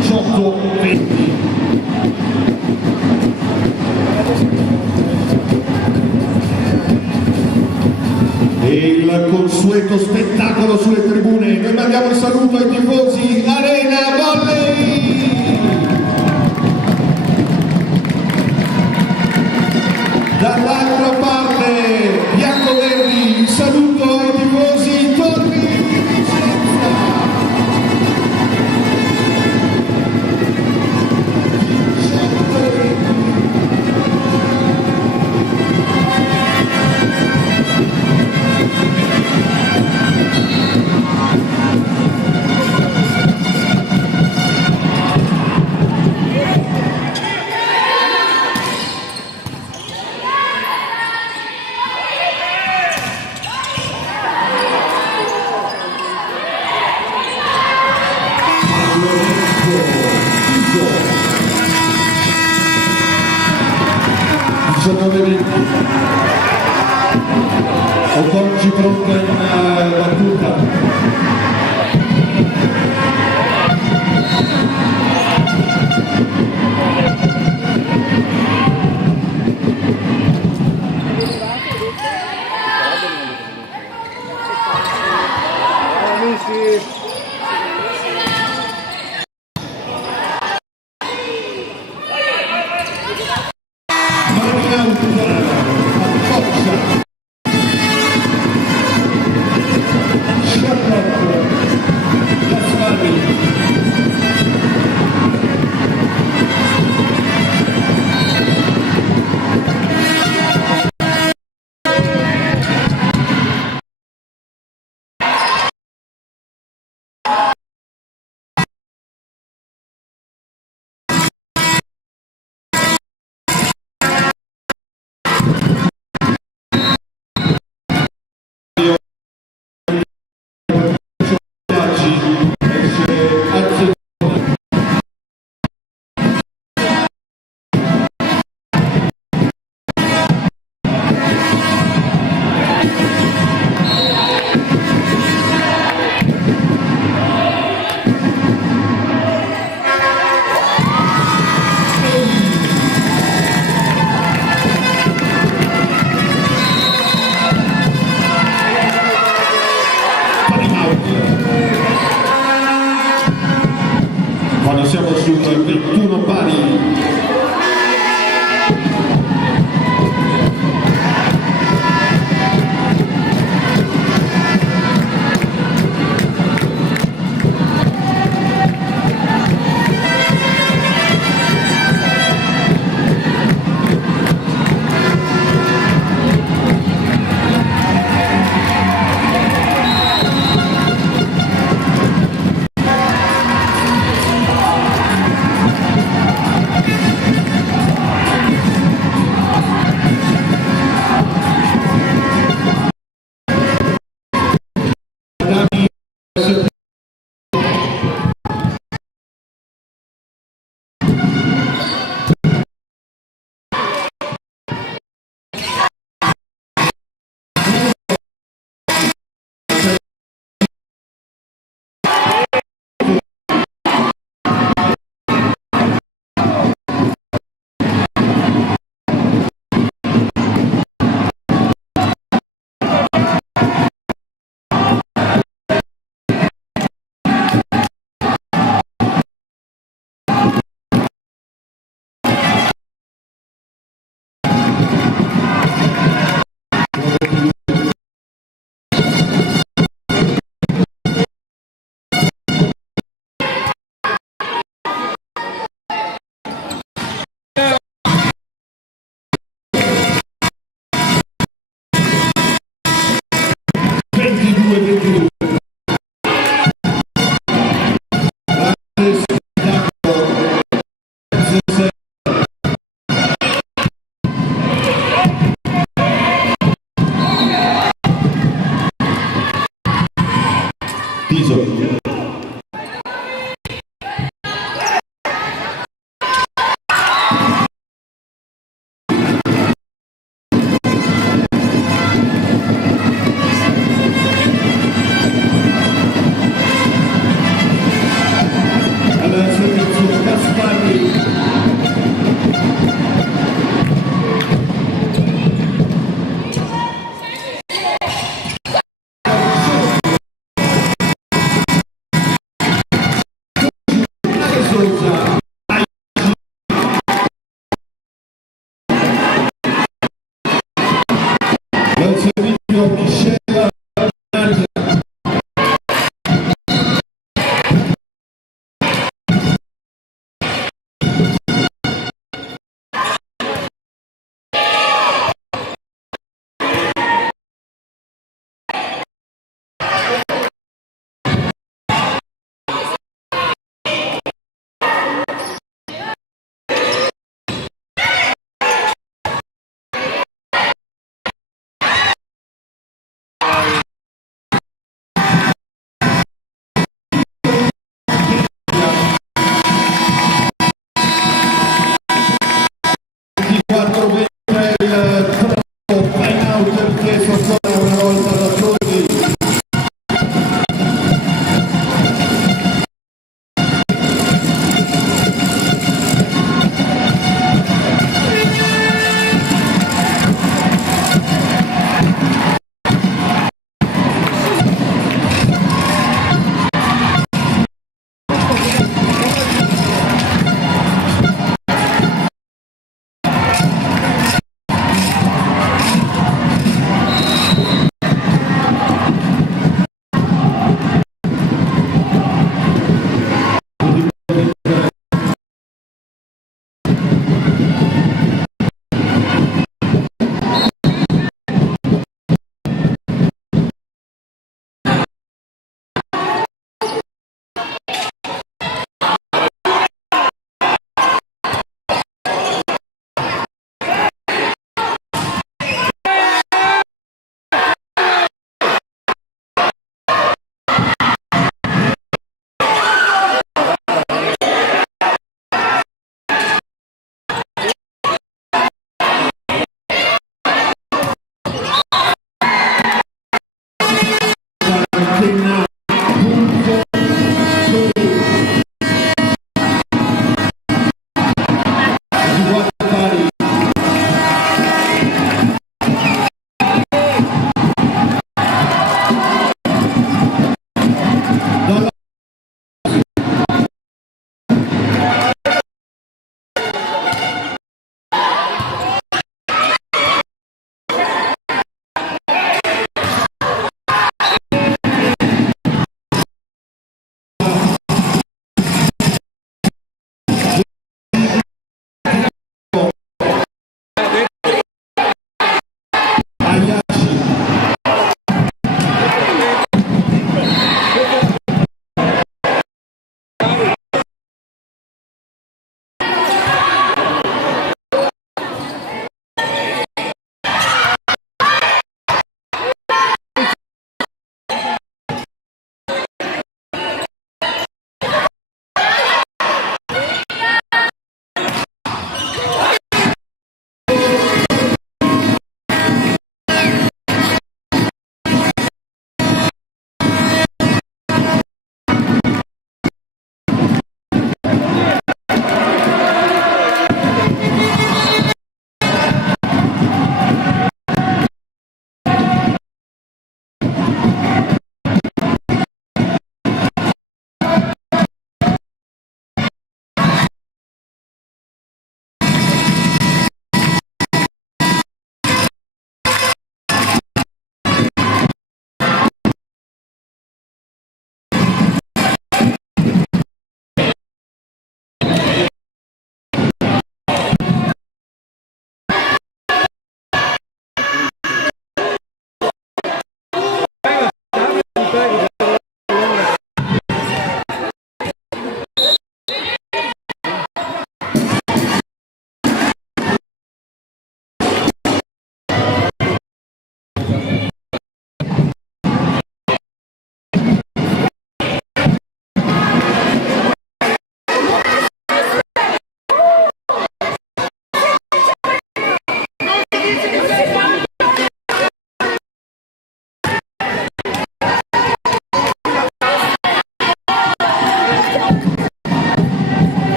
18-20. E il consueto spettacolo sulle tribune. Noi mandiamo il saluto ai tifosi. Arena Volley! Dall'altra parte bianco-verdi, il saluto ai tifosi Torri di Vicenza. Okonci pronta in battuta. Charlotte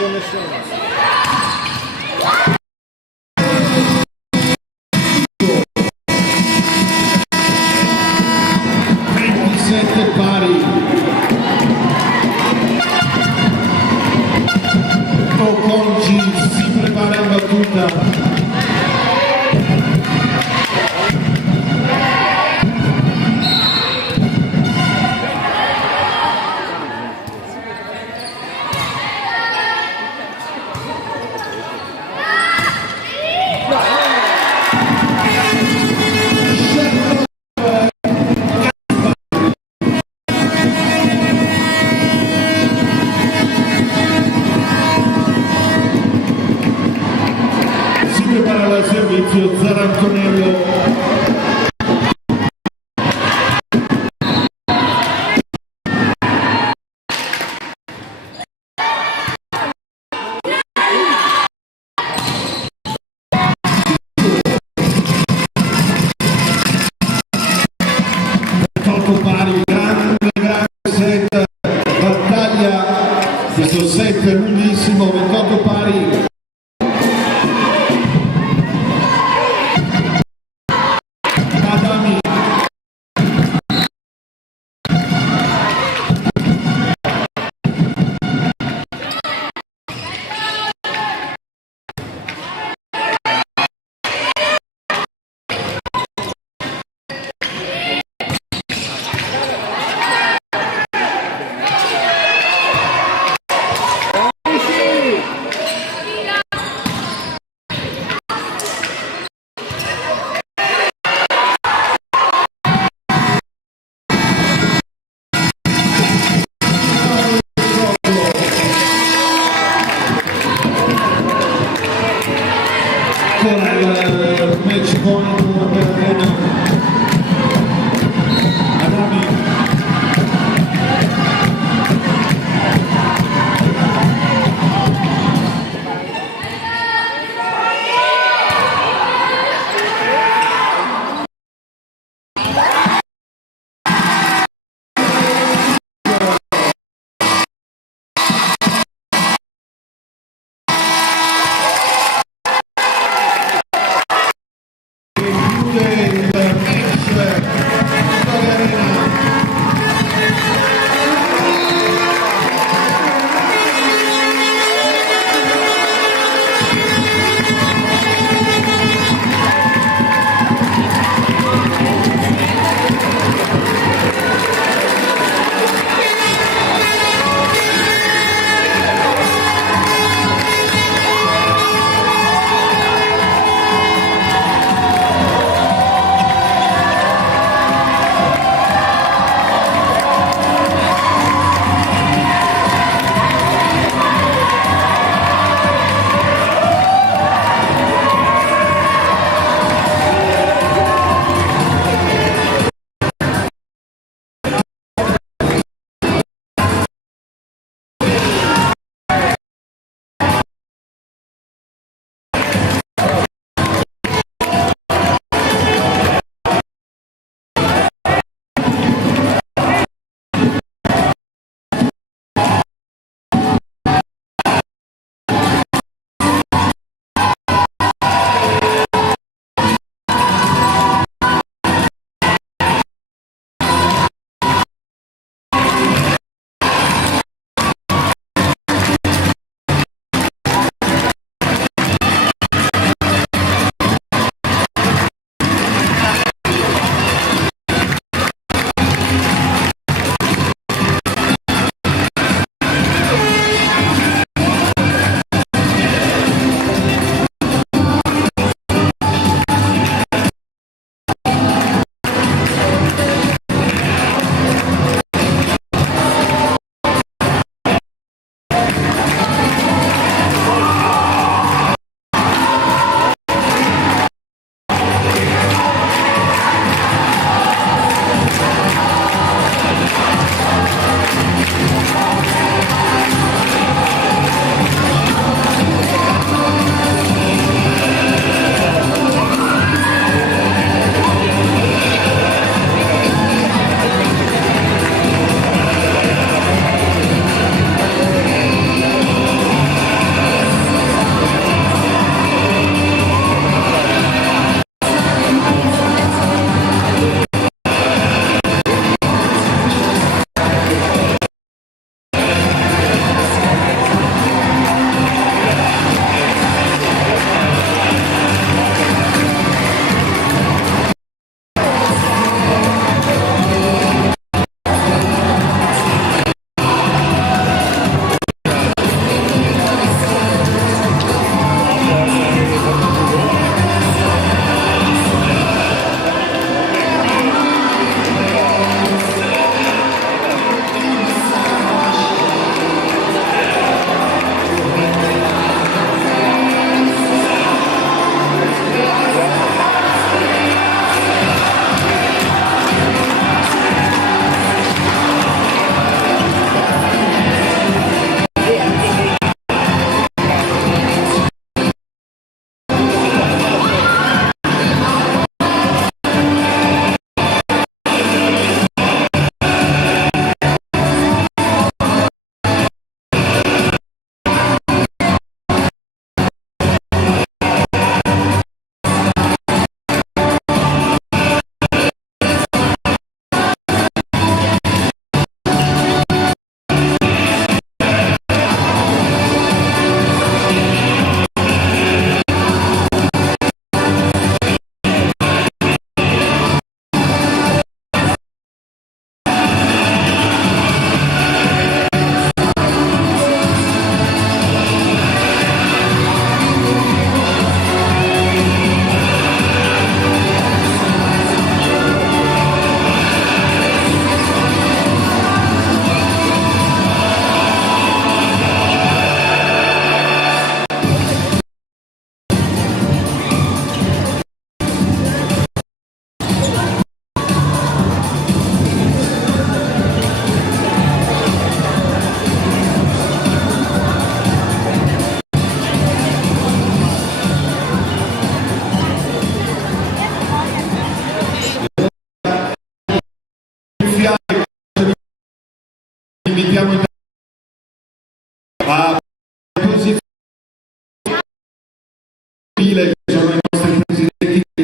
27 pari. Okonji si prepara in battuta. Si prepara dal servizio Zarantonello. Pari, grande set, battaglia, questo set è lunghissimo, 28 pari. Adami. Ancora il match point per Arena. Adami. Chiude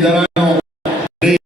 daranno dei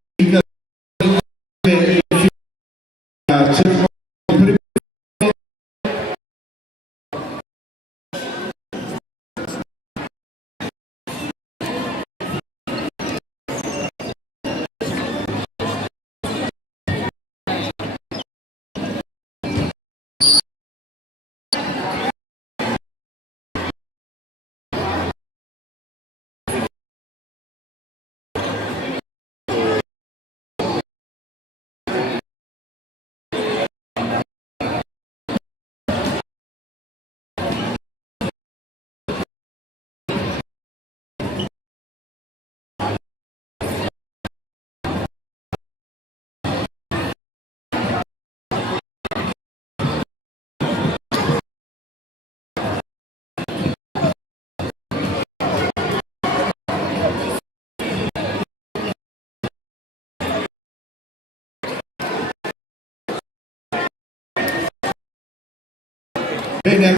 bene,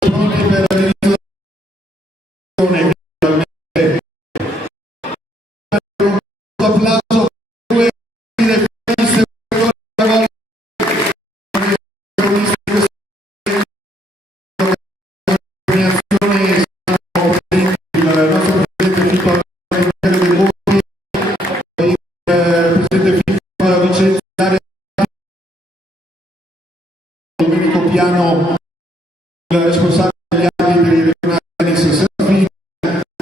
pronti per l'inizio della un applauso per le Domenico Piano, il responsabile degli arbitri regionali Serafini.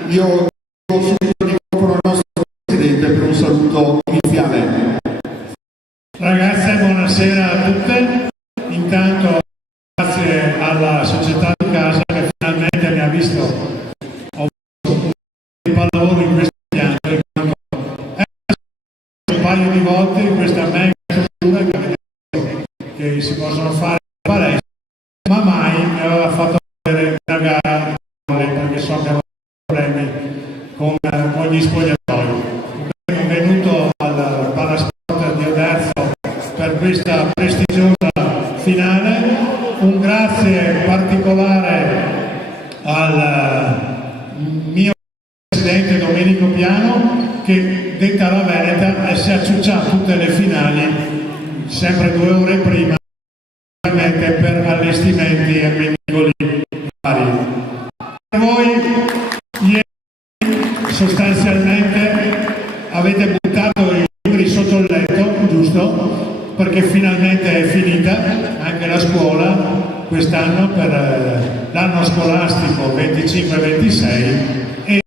Io do subito il microfono al nostro presidente per un saluto iniziale. Ragazze, buonasera a tutte. Intanto grazie alla società di casa che finalmente mi ha visto. Ho visto un pallavolo in questo pianto. Un paio di volte in questa mega struttura che si possono fare palestra, ma mai mi aveva fatto vedere una gara perché so che avevo problemi con gli spogliatoi. Benvenuto al Palasport di Oderzo per questa prestigiosa finale. Un grazie particolare al mio presidente Domenico Piano che, detta la Veneta, si è acciucciato tutte le finali sempre 2 ore prima per allestimenti e menigoli vari. Voi ieri sostanzialmente avete buttato i libri sotto il letto, giusto? Perché finalmente è finita anche la scuola quest'anno per l'anno scolastico 25-26 e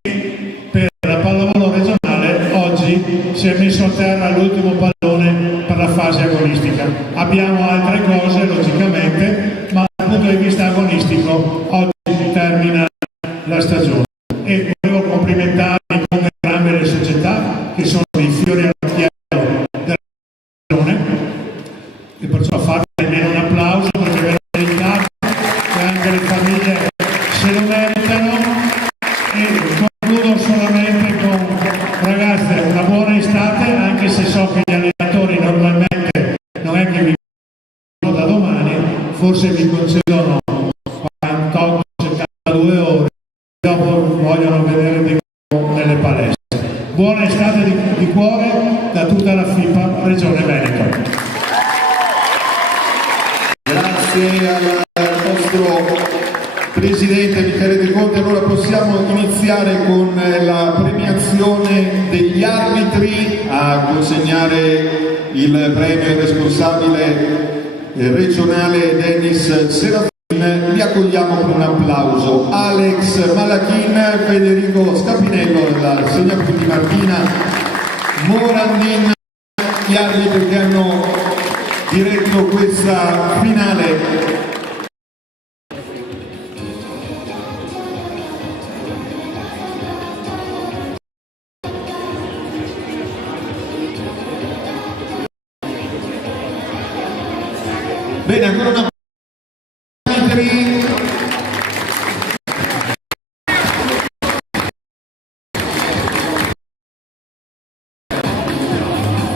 per la pallavolo regionale oggi si è messo a terra l'ultimo pallone per la fase agonistica. Abbiamo altre cose logicamente, ma dal punto di vista agonistico oggi termina la stagione e volevo complimentarmi con entrambe le società che sono i fiori all'occhiello della regione e perciò fate almeno un applauso perché ve lo meritate e anche le famiglie se lo meritano. E concludo solamente con ragazze, una buona estate, anche se so che gli allenatori normalmente non è che vi concedono da domani, forse vi concedono 48-72 ore, dopo vogliono vedere di nuovo nelle palestre. Buona estate di cuore da tutta la FIPA Regione Veneto. Grazie al nostro Presidente Michele De Conte. Allora possiamo iniziare con la premiazione degli arbitri. A consegnare il premio al responsabile regionale Dennis Serafin. Li accogliamo con un applauso. Alex Malachin, Federico Scapinello, la Segnapunti Martina Morandin, gli arbitri che hanno diretto questa finale. Bene, ancora una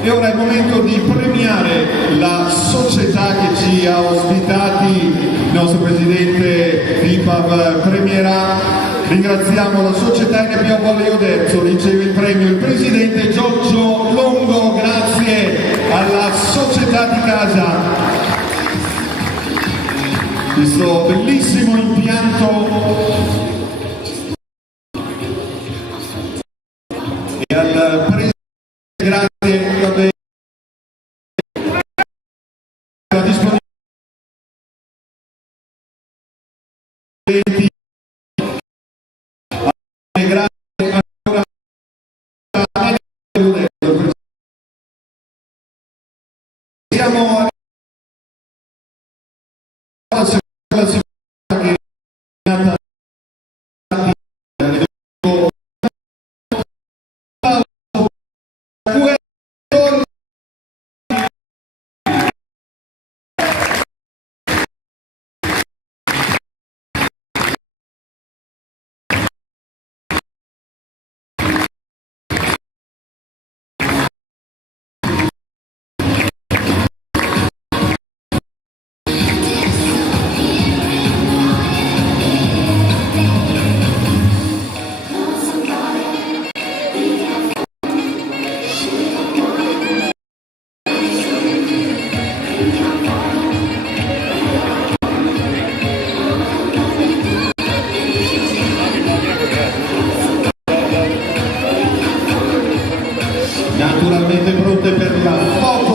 e ora è il momento di premiare la società che ci ha ospitati. Il nostro presidente FIPAV premierà. Ringraziamo la società NPO Volley Oderzo, riceve il premio il presidente portati a casa questo bellissimo impianto e al presidente grazie vabbè, la disponibilità grazie ancora siamo alla classifica che è nata naturalmente pronte per la foto.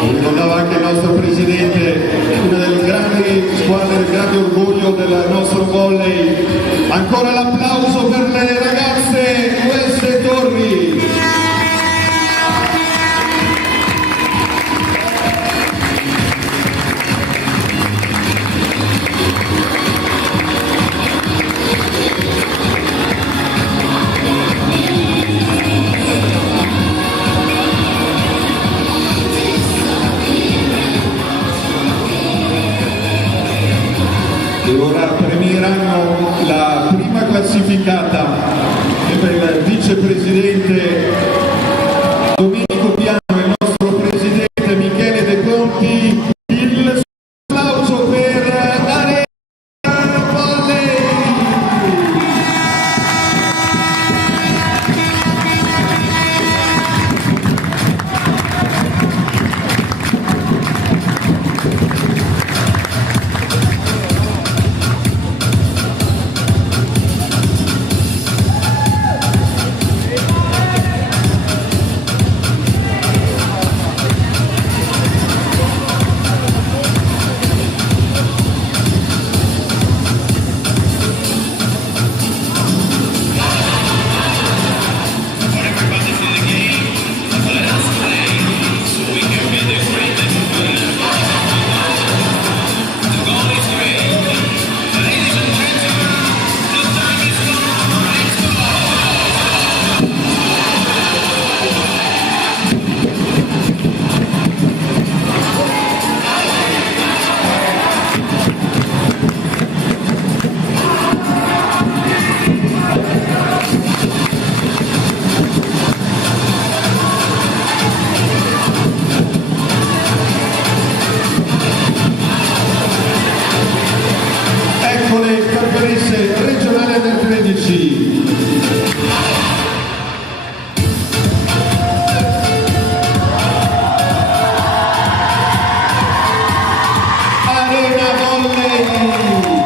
Lo ricordava anche il nostro presidente, una delle grandi squadre, il grande orgoglio del nostro volley. Ancora l'applauso per le ragazze Queste Torri. E ora premieranno la prima classificata per il vicepresidente Domenico Piano e il nostro presidente Michele De Conti. Il applauso per Arena Volley. Ecco le campionesse regionali del 13. Arena Volley.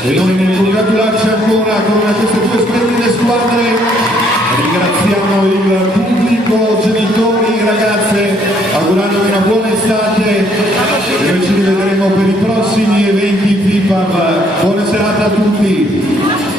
E noi nel congratularci ancora con queste due splendide squadre ringraziamo il pubblico, genitori, ragazze, augurandovi una buona estate e noi ci rivedremo per i prossimi eventi FIPAV. Buona serata a tutti.